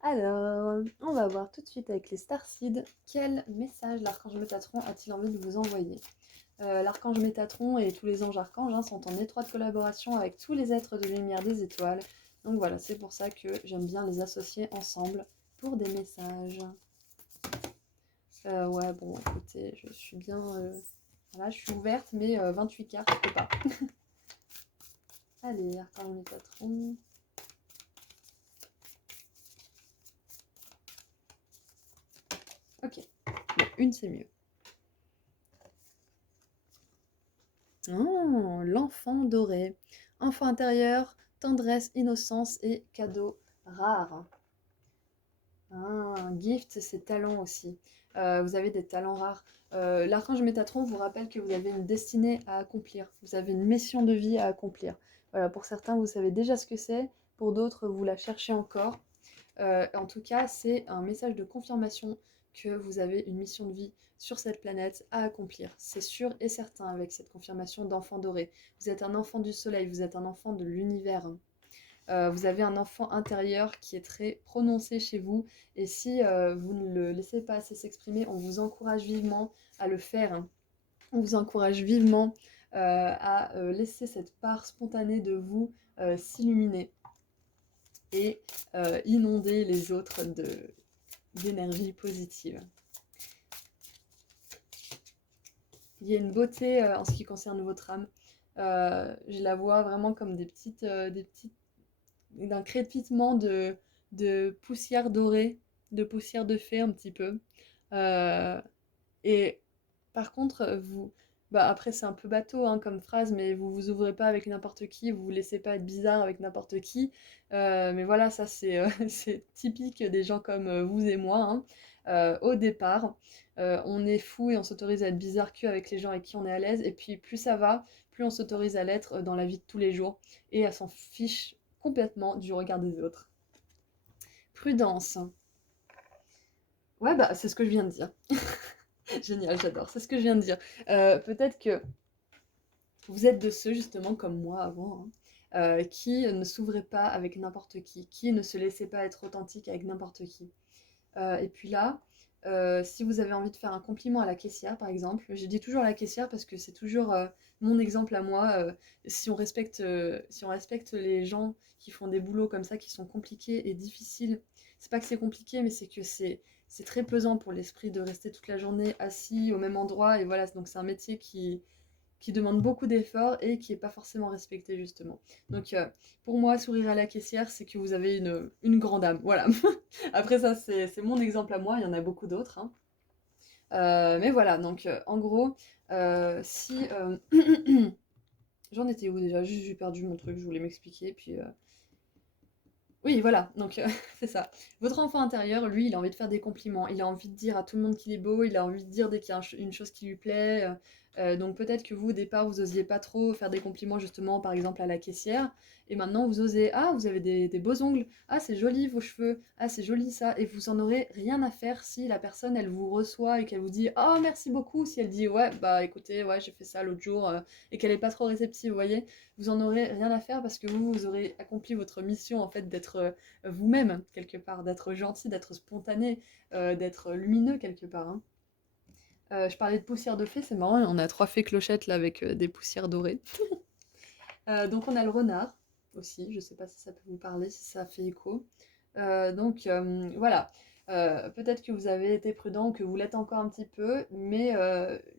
Alors, on va voir tout de suite avec les starseeds quel message l'archange Métatron a-t-il envie de vous envoyer. L'archange Métatron et tous les anges archanges hein, sont en étroite collaboration avec tous les êtres de lumière des étoiles. Donc voilà, c'est pour ça que j'aime bien les associer ensemble pour des messages. Ouais, bon, écoutez, je suis bien... Voilà, je suis ouverte, mais 28 cartes, je peux pas. Allez, archange Métatron... Ok, bon, une c'est mieux. Oh, l'enfant doré. Enfant intérieur, tendresse, innocence et cadeau rare. Ah, gift, c'est talent aussi. Vous avez des talents rares. L'archange Métatron vous rappelle que vous avez une destinée à accomplir. Vous avez une mission de vie à accomplir. Voilà, pour certains, vous savez déjà ce que c'est. Pour d'autres, vous la cherchez encore. En tout cas, c'est un message de confirmation que vous avez une mission de vie sur cette planète à accomplir. C'est sûr et certain avec cette confirmation d'enfant doré. Vous êtes un enfant du soleil, vous êtes un enfant de l'univers. Vous avez un enfant intérieur qui est très prononcé chez vous et si vous ne le laissez pas assez s'exprimer, on vous encourage vivement à le faire. On vous encourage vivement à laisser cette part spontanée de vous s'illuminer et inonder les autres d'énergie positive. Il y a une beauté en ce qui concerne votre âme. Je la vois vraiment comme d'un crépitement de poussière dorée, de poussière de fée un petit peu. Et par contre, après c'est un peu bateau hein, comme phrase, mais vous vous ouvrez pas avec n'importe qui, vous vous laissez pas être bizarre avec n'importe qui. Mais voilà, ça c'est c'est typique des gens comme vous et moi, hein. au départ. On est fou et on s'autorise à être bizarre qu'avec les gens avec qui on est à l'aise. Et puis plus ça va, plus on s'autorise à l'être dans la vie de tous les jours et à s'en fiche complètement du regard des autres. Prudence. Ouais, bah c'est ce que je viens de dire. Génial, j'adore, c'est ce que je viens de dire. Peut-être que vous êtes de ceux, justement, comme moi avant, hein, qui ne s'ouvraient pas avec n'importe qui ne se laissaient pas être authentique avec n'importe qui. Et puis là, si vous avez envie de faire un compliment à la caissière, par exemple, j'ai dit toujours la caissière parce que c'est toujours mon exemple à moi. Si on respecte les gens qui font des boulots comme ça, qui sont compliqués et difficiles, c'est pas que c'est compliqué, mais c'est que c'est très pesant pour l'esprit de rester toute la journée assis au même endroit. Et voilà, donc c'est un métier qui demande beaucoup d'efforts et qui n'est pas forcément respecté justement. Donc pour moi, sourire à la caissière, c'est que vous avez une grande âme. Voilà. Après ça, c'est mon exemple à moi, il y en a beaucoup d'autres, hein. Mais voilà, donc en gros, si... J'en étais où déjà? Juste j'ai perdu mon truc, je voulais m'expliquer, puis... Oui, voilà, donc c'est ça. Votre enfant intérieur, lui, il a envie de faire des compliments, il a envie de dire à tout le monde qu'il est beau, il a envie de dire dès qu'il y a une chose qui lui plaît. Donc peut-être que vous, au départ, vous osiez pas trop faire des compliments, justement, par exemple, à la caissière, et maintenant vous osez, ah, vous avez des beaux ongles, ah, c'est joli vos cheveux, ah, c'est joli ça, et vous en aurez rien à faire si la personne, elle vous reçoit et qu'elle vous dit, oh, merci beaucoup, si elle dit, ouais, bah écoutez, ouais, j'ai fait ça l'autre jour, et qu'elle est pas trop réceptive, vous voyez, vous en aurez rien à faire parce que vous aurez accompli votre mission en fait d'être vous-même quelque part, d'être gentil, d'être spontané, d'être lumineux quelque part, hein. Je parlais de poussière de fée, c'est marrant, on a 3 fées clochettes là avec des poussières dorées. Donc on a le renard aussi, je sais pas si ça peut vous parler, si ça fait écho. Voilà. Peut-être que vous avez été prudent, que vous l'êtes encore un petit peu, mais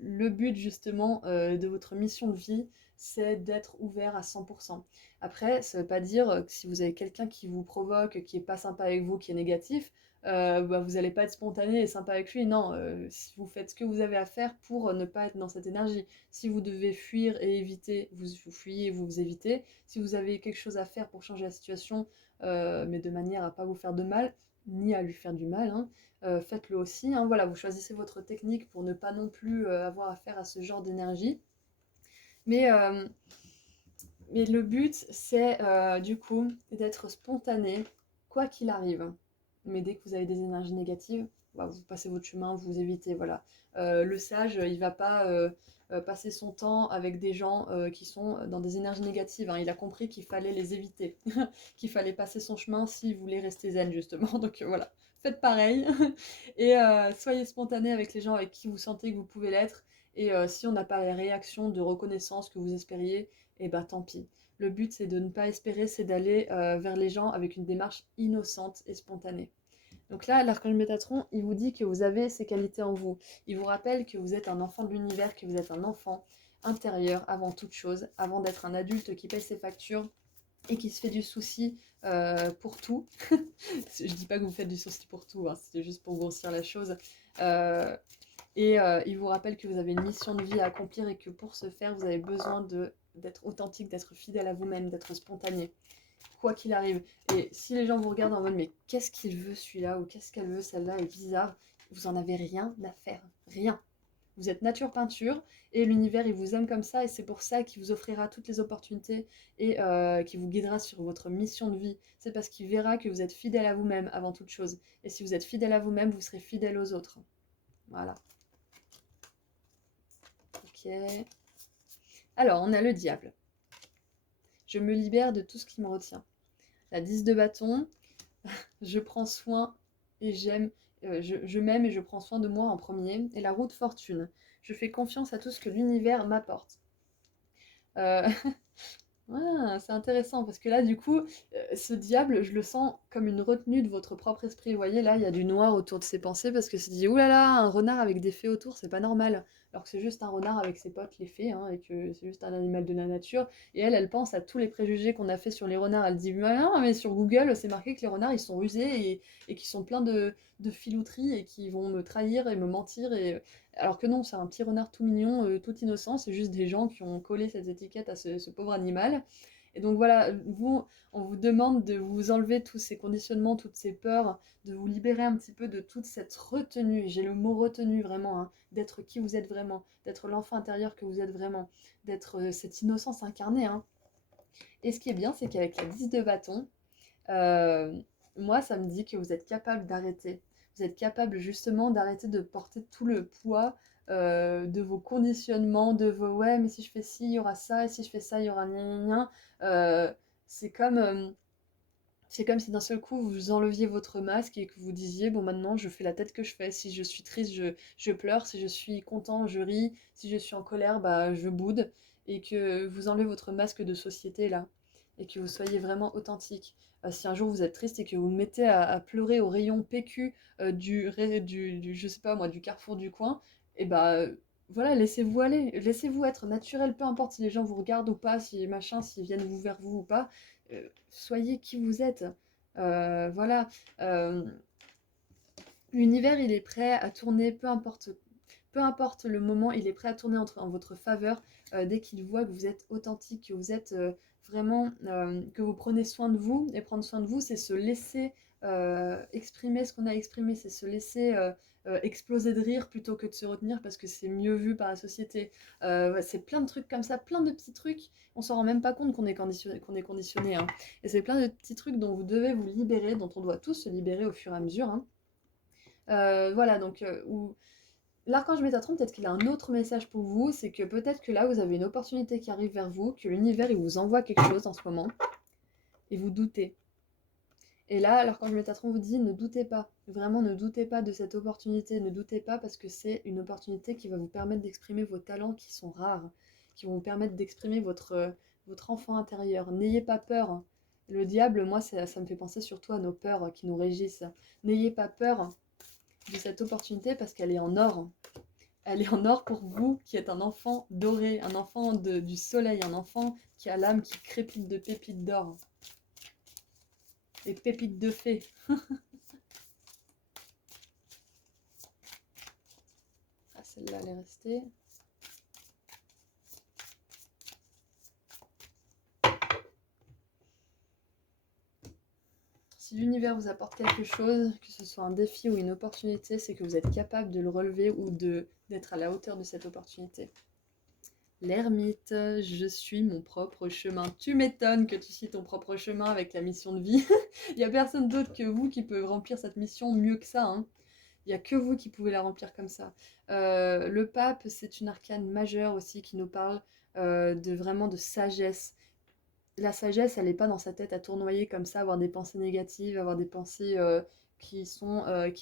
le but justement de votre mission de vie, c'est d'être ouvert à 100%. Après, ça veut pas dire que si vous avez quelqu'un qui vous provoque, qui est pas sympa avec vous, qui est négatif, bah, vous n'allez pas être spontané et sympa avec lui. Non, si vous faites ce que vous avez à faire pour ne pas être dans cette énergie. Si vous devez fuir et éviter, vous fuyez et vous évitez. Si vous avez quelque chose à faire pour changer la situation, mais de manière à pas vous faire de mal, ni à lui faire du mal, hein, faites-le aussi, hein. Voilà, vous choisissez votre technique pour ne pas non plus avoir affaire à ce genre d'énergie. Mais, euh, mais le but, c'est du coup d'être spontané, quoi qu'il arrive. Mais dès que vous avez des énergies négatives, bah, vous passez votre chemin, vous évitez, voilà. Le sage, il va pas passer son temps avec des gens qui sont dans des énergies négatives, hein. Il a compris qu'il fallait les éviter, qu'il fallait passer son chemin s'il voulait rester zen, justement. Donc voilà, faites pareil. Et soyez spontané avec les gens avec qui vous sentez que vous pouvez l'être. Et si on n'a pas les réactions de reconnaissance que vous espériez, eh ben tant pis. Le but, c'est de ne pas espérer, c'est d'aller vers les gens avec une démarche innocente et spontanée. Donc là, l'archange Métatron, il vous dit que vous avez ces qualités en vous. Il vous rappelle que vous êtes un enfant de l'univers, que vous êtes un enfant intérieur avant toute chose, avant d'être un adulte qui paye ses factures et qui se fait du souci pour tout. Je dis pas que vous faites du souci pour tout, hein, c'était juste pour grossir la chose. Euh, il vous rappelle que vous avez une mission de vie à accomplir et que pour ce faire, vous avez besoin d'être authentique, d'être fidèle à vous-même, d'être spontané, quoi qu'il arrive. Et si les gens vous regardent en mode mais qu'est-ce qu'il veut celui-là ou qu'est-ce qu'elle veut, celle-là est bizarre, vous en avez rien à faire, rien. Vous êtes nature peinture et l'univers il vous aime comme ça et c'est pour ça qu'il vous offrira toutes les opportunités et qui vous guidera sur votre mission de vie. C'est parce qu'il verra que vous êtes fidèle à vous-même avant toute chose. Et si vous êtes fidèle à vous-même, vous serez fidèle aux autres. Voilà. Ok. Alors, on a le diable. Je me libère de tout ce qui me retient. La 10 de bâton, je prends soin et je m'aime et je prends soin de moi en premier. Et la roue de fortune, je fais confiance à tout ce que l'univers m'apporte. Euh, Ah, c'est intéressant parce que là, du coup, ce diable, je le sens comme une retenue de votre propre esprit. Vous voyez, là, il y a du noir autour de ses pensées parce que c'est dit, oulala, un renard avec des fées autour, c'est pas normal. Alors que c'est juste un renard avec ses potes, les fées, hein, et que c'est juste un animal de la nature. Et elle pense à tous les préjugés qu'on a fait sur les renards. Elle dit, ah, mais sur Google, c'est marqué que les renards, ils sont rusés et qu'ils sont pleins de filouteries et qui vont me trahir et me mentir. Alors que non, c'est un petit renard tout mignon, tout innocent, c'est juste des gens qui ont collé cette étiquette à ce pauvre animal. Et donc voilà, vous, on vous demande de vous enlever tous ces conditionnements, toutes ces peurs, de vous libérer un petit peu de toute cette retenue, j'ai le mot retenue vraiment, hein, d'être qui vous êtes vraiment, d'être l'enfant intérieur que vous êtes vraiment, d'être cette innocence incarnée, hein. Et ce qui est bien, c'est qu'avec la 10 de bâton, euh, moi, ça me dit que vous êtes capable d'arrêter. Vous êtes capable justement d'arrêter de porter tout le poids de vos conditionnements, de vos ouais, mais si je fais ci, il y aura ça, et si je fais ça, il y aura gna gna gna. C'est comme, c'est comme si d'un seul coup vous enleviez votre masque et que vous disiez bon, maintenant je fais la tête que je fais. Si je suis triste, je pleure. Si je suis content, je ris. Si je suis en colère, bah, je boude. Et que vous enlevez votre masque de société là. Et que vous soyez vraiment authentique. Si un jour vous êtes triste et que vous vous mettez à pleurer au rayon PQ je sais pas moi, du carrefour du coin, et bah voilà, laissez-vous aller, laissez-vous être naturel, peu importe si les gens vous regardent ou pas, si machin, s'ils viennent vers vous ou pas, soyez qui vous êtes. Voilà. Euh, L'univers, il est prêt à tourner, peu importe le moment, il est prêt à tourner en votre faveur dès qu'il voit que vous êtes authentique, que vous êtes vraiment, que vous prenez soin de vous. Et prendre soin de vous, c'est se laisser exprimer ce qu'on a exprimé, c'est se laisser exploser de rire plutôt que de se retenir parce que c'est mieux vu par la société. Ouais, c'est plein de trucs comme ça, plein de petits trucs. On s'en rend même pas compte qu'on est conditionné, hein. Et c'est plein de petits trucs dont vous devez vous libérer, dont on doit tous se libérer au fur et à mesure, hein. Voilà, donc l'archange Métatron, peut-être qu'il a un autre message pour vous, c'est que peut-être que là, vous avez une opportunité qui arrive vers vous, que l'univers, il vous envoie quelque chose en ce moment, et vous doutez. Et là, l'archange Métatron vous dit, ne doutez pas, vraiment ne doutez pas de cette opportunité, ne doutez pas parce que c'est une opportunité qui va vous permettre d'exprimer vos talents qui sont rares, qui vont vous permettre d'exprimer votre enfant intérieur. N'ayez pas peur. Le diable, moi, ça me fait penser surtout à nos peurs qui nous régissent. N'ayez pas peur de cette opportunité parce qu'elle est en or. Elle est en or pour vous qui êtes un enfant doré, un enfant du soleil, un enfant qui a l'âme qui crépite de pépites d'or. Et pépites de fée. Ah, celle-là, elle est restée. Si l'univers vous apporte quelque chose, que ce soit un défi ou une opportunité, c'est que vous êtes capable de le relever ou d'être à la hauteur de cette opportunité. L'ermite, je suis mon propre chemin. Tu m'étonnes que tu suis ton propre chemin avec la mission de vie. Il n'y a personne d'autre que vous qui peut remplir cette mission mieux que ça, hein. Il n'y a que vous qui pouvez la remplir comme ça. Le pape, c'est une arcane majeure aussi qui nous parle vraiment de sagesse. La sagesse, elle n'est pas dans sa tête à tournoyer comme ça, avoir des pensées négatives, avoir des pensées qui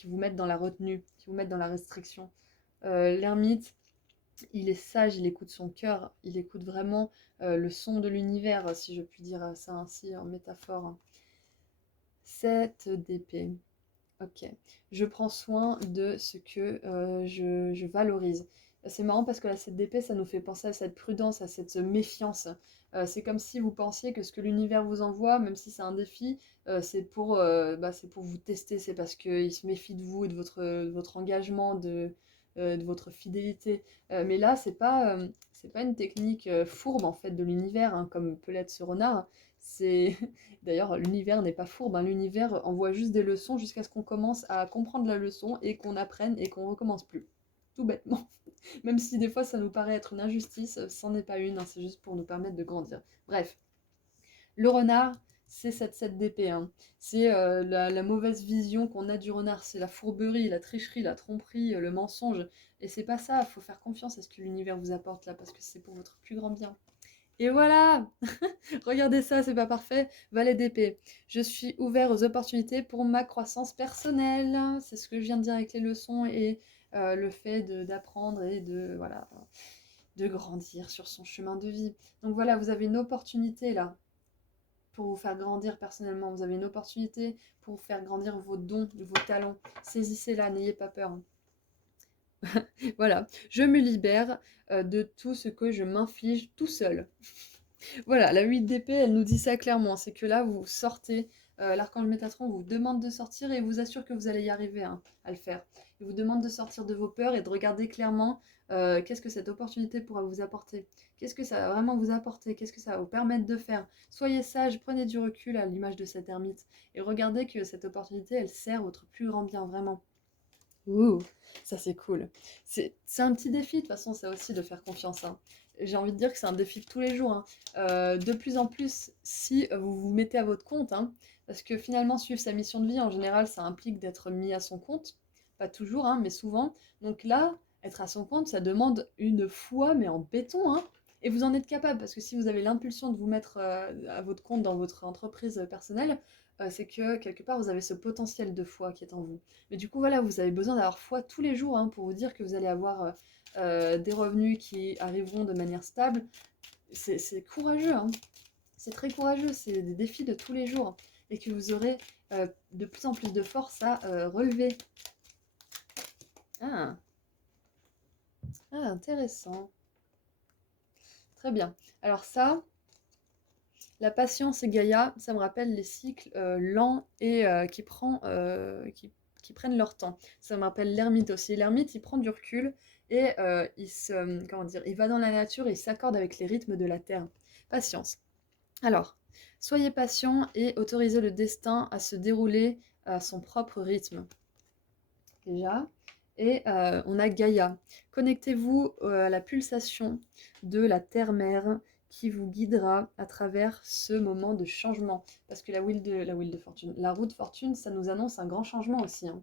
vous mettent dans la retenue, qui vous mettent dans la restriction. L'ermite, il est sage, il écoute son cœur, il écoute vraiment le son de l'univers, si je puis dire ça ainsi en métaphore. 7 d'épée. Ok. Je prends soin de ce que je valorise. C'est marrant parce que la 7 d'épée, ça nous fait penser à cette prudence, à cette méfiance. C'est comme si vous pensiez que ce que l'univers vous envoie, même si c'est un défi, c'est pour vous tester, c'est parce qu'il se méfie de vous et de votre engagement, de votre fidélité. Mais là, c'est pas une technique fourbe en fait de l'univers, hein, comme peut l'être ce renard. C'est D'ailleurs, l'univers n'est pas fourbe, hein. L'univers envoie juste des leçons jusqu'à ce qu'on commence à comprendre la leçon et qu'on apprenne et qu'on recommence plus. Tout bêtement. Même si des fois ça nous paraît être une injustice, c'en est pas une, hein, c'est juste pour nous permettre de grandir. Bref, le renard, c'est cette 7 d'épée, hein. C'est la mauvaise vision qu'on a du renard, c'est la fourberie, la tricherie, la tromperie, le mensonge. Et c'est pas ça, il faut faire confiance à ce que l'univers vous apporte là, parce que c'est pour votre plus grand bien. Et voilà. Regardez ça, c'est pas parfait. Valet d'épée. Je suis ouvert aux opportunités pour ma croissance personnelle. C'est ce que je viens de dire avec les leçons et le fait d'apprendre et voilà, de grandir sur son chemin de vie. Donc voilà, vous avez une opportunité là pour vous faire grandir personnellement. Vous avez une opportunité pour vous faire grandir vos dons, vos talents. Saisissez-la, n'ayez pas peur. Voilà, je me libère de tout ce que je m'inflige tout seul. Voilà, la 8 d'épée, elle nous dit ça clairement, c'est que là, vous sortez l'archange Métatron vous demande de sortir et vous assure que vous allez y arriver hein, à le faire. Il vous demande de sortir de vos peurs et de regarder clairement qu'est-ce que cette opportunité pourra vous apporter. Qu'est-ce que ça va vraiment vous apporter? Qu'est-ce que ça va vous permettre de faire? Soyez sage, prenez du recul à l'image de cet ermite et regardez que cette opportunité, elle sert votre plus grand bien, vraiment. Ouh, ça c'est cool. C'est un petit défi, de toute façon, ça aussi, de faire confiance. Hein. J'ai envie de dire que c'est un défi de tous les jours. Hein. De plus en plus, si vous vous mettez à votre compte, hein, parce que finalement, suivre sa mission de vie, en général, ça implique d'être mis à son compte. Pas toujours, hein, mais souvent. Donc là, être à son compte, ça demande une foi, mais en béton. Hein. Et vous en êtes capable, parce que si vous avez l'impulsion de vous mettre à votre compte dans votre entreprise personnelle, c'est que quelque part, vous avez ce potentiel de foi qui est en vous. Mais du coup, voilà, vous avez besoin d'avoir foi tous les jours hein, pour vous dire que vous allez avoir des revenus qui arriveront de manière stable. C'est courageux, hein. C'est très courageux, c'est des défis de tous les jours. Et que vous aurez de plus en plus de force à relever. Ah. Ah, intéressant. Très bien. Alors ça, la patience et Gaïa, ça me rappelle les cycles lents et qui prennent leur temps. Ça me rappelle l'ermite aussi. L'ermite, il prend du recul et comment dire, il va dans la nature et il s'accorde avec les rythmes de la terre. Patience. Alors, soyez patient et autorisez le destin à se dérouler à son propre rythme. Déjà. Et on a Gaïa. Connectez-vous à la pulsation de la terre-mère qui vous guidera à travers ce moment de changement. Parce que la wheel de fortune, la roue de fortune, ça nous annonce un grand changement aussi. Hein.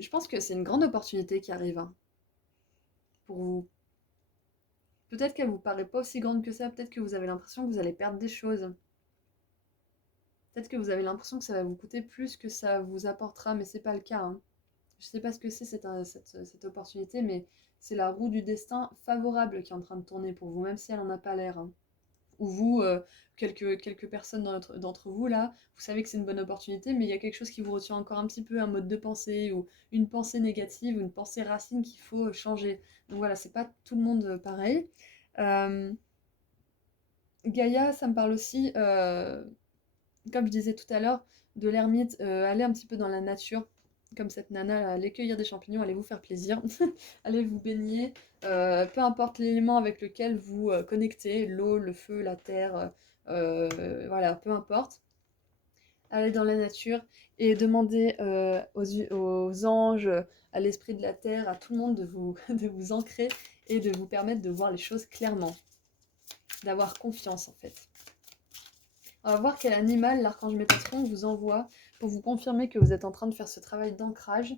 Je pense que c'est une grande opportunité qui arrive hein, pour vous. Peut-être qu'elle vous paraît pas aussi grande que ça, peut-être que vous avez l'impression que vous allez perdre des choses. Peut-être que vous avez l'impression que ça va vous coûter plus que ça vous apportera, mais c'est pas le cas. Hein. Je sais pas ce que c'est cette opportunité, mais c'est la roue du destin favorable qui est en train de tourner pour vous, même si elle en a pas l'air. Hein. Ou vous, quelques personnes d'entre vous là, vous savez que c'est une bonne opportunité, mais il y a quelque chose qui vous retient encore un petit peu, un mode de pensée ou une pensée négative ou une pensée racine qu'il faut changer. Donc voilà, c'est pas tout le monde pareil. Euh, Gaïa, ça me parle aussi, comme je disais tout à l'heure, de l'ermite, aller un petit peu dans la nature, comme cette nana, là, aller cueillir des champignons, allez vous faire plaisir, allez vous baigner, peu importe l'élément avec lequel vous connectez, l'eau, le feu, la terre, voilà, peu importe. Allez dans la nature et demandez aux anges, à l'esprit de la terre, à tout le monde de vous, de vous ancrer et de vous permettre de voir les choses clairement, d'avoir confiance en fait. On va voir quel animal l'archange Métatron vous envoie pour vous confirmer que vous êtes en train de faire ce travail d'ancrage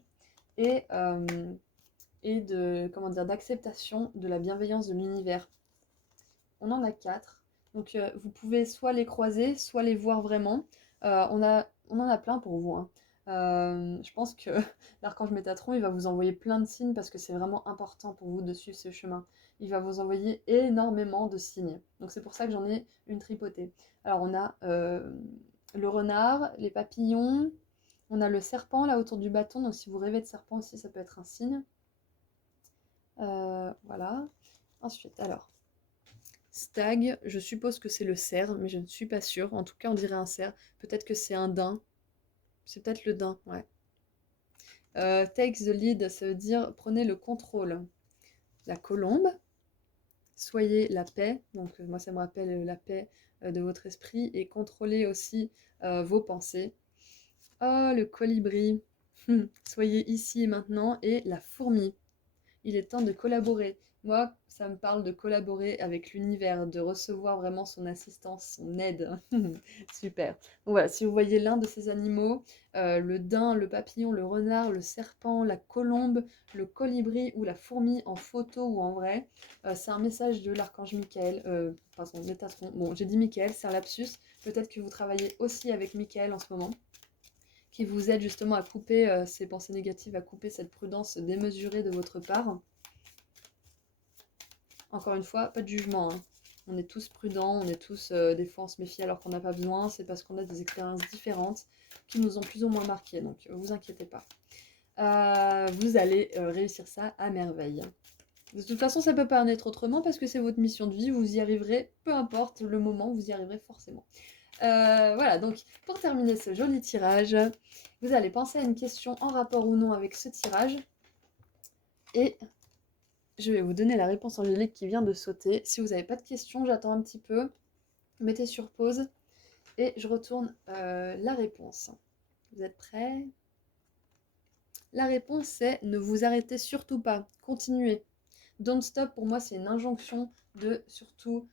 et, comment dire, d'acceptation de la bienveillance de l'univers. On en a 4. Donc vous pouvez soit les croiser, soit les voir vraiment. On en a plein pour vous. Hein. Je pense que l'archange Métatron, il va vous envoyer plein de signes parce que c'est vraiment important pour vous de suivre ce chemin. Il va vous envoyer énormément de signes. Donc c'est pour ça que j'en ai une tripotée. Alors on a le renard, les papillons, on a le serpent là autour du bâton. Donc si vous rêvez de serpent aussi, ça peut être un signe. Voilà. Ensuite, alors, stag, je suppose que c'est le cerf, mais je ne suis pas sûre. En tout cas, on dirait un cerf. Peut-être que c'est un daim. C'est peut-être le daim, ouais. Takes the lead, ça veut dire prenez le contrôle. La colombe, soyez la paix. Donc moi, ça me rappelle la paix de votre esprit et contrôlez aussi vos pensées. Oh, le colibri, soyez ici et maintenant. Et la fourmi, il est temps de collaborer. Moi, ça me parle de collaborer avec l'univers, de recevoir vraiment son assistance, son aide. Super. Donc voilà, si vous voyez l'un de ces animaux, le daim, le papillon, le renard, le serpent, la colombe, le colibri ou la fourmi en photo ou en vrai, c'est un message de l'archange Michael, pardon, Métatron. Bon, j'ai dit Michael, c'est un lapsus. Peut-être que vous travaillez aussi avec Michael en ce moment qui vous aide justement à couper ces pensées négatives, à couper cette prudence démesurée de votre part. Encore une fois, pas de jugement. Hein. On est tous prudents, on est tous des fois on se méfie alors qu'on n'a pas besoin. C'est parce qu'on a des expériences différentes qui nous ont plus ou moins marqués. Donc vous inquiétez pas. Vous allez réussir ça à merveille. De toute façon, ça peut pas en être autrement parce que c'est votre mission de vie. Vous y arriverez, peu importe le moment, vous y arriverez forcément. Voilà, donc pour terminer ce joli tirage, vous allez penser à une question en rapport ou non avec ce tirage. Et je vais vous donner la réponse angélique qui vient de sauter. Si vous n'avez pas de questions, j'attends un petit peu. Mettez sur pause et je retourne la réponse. Vous êtes prêts? La réponse c'est ne vous arrêtez surtout pas, continuez. Don't stop pour moi c'est une injonction de surtout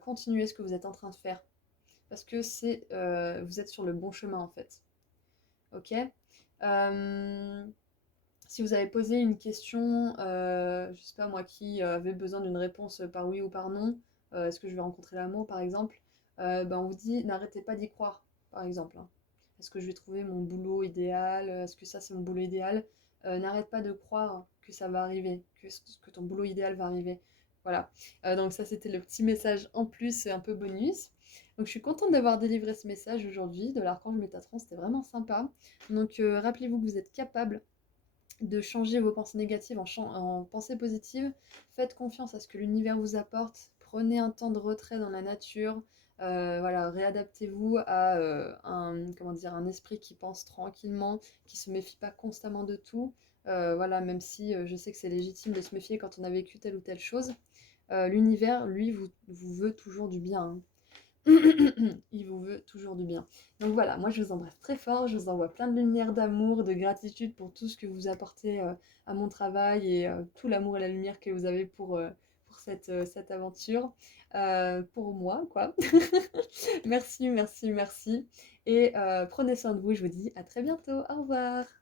continuer ce que vous êtes en train de faire. Parce que vous êtes sur le bon chemin en fait. Ok. Si vous avez posé une question, je sais pas moi, qui avait besoin d'une réponse par oui ou par non, est-ce que je vais rencontrer l'amour par exemple, ben on vous dit n'arrêtez pas d'y croire par exemple, hein. Est-ce que je vais trouver mon boulot idéal? Est-ce que ça c'est mon boulot idéal? N'arrête pas de croire que ça va arriver, que ton boulot idéal va arriver. Voilà. Donc ça c'était le petit message en plus, un peu bonus. Donc je suis contente d'avoir délivré ce message aujourd'hui de l'archange Métatron, c'était vraiment sympa. Donc rappelez-vous que vous êtes capable de changer vos pensées négatives en pensées positives. Faites confiance à ce que l'univers vous apporte. Prenez un temps de retrait dans la nature. Voilà, réadaptez-vous à comment dire, un esprit qui pense tranquillement, qui se méfie pas constamment de tout. Voilà, même si je sais que c'est légitime de se méfier quand on a vécu telle ou telle chose. L'univers, lui, vous veut toujours du bien, hein. Il vous veut toujours du bien. Donc voilà, moi je vous embrasse très fort, je vous envoie plein de lumière, d'amour, de gratitude pour tout ce que vous apportez à mon travail et tout l'amour et la lumière que vous avez pour cette aventure, pour moi, quoi. Merci, merci, merci. Et prenez soin de vous, je vous dis à très bientôt. Au revoir.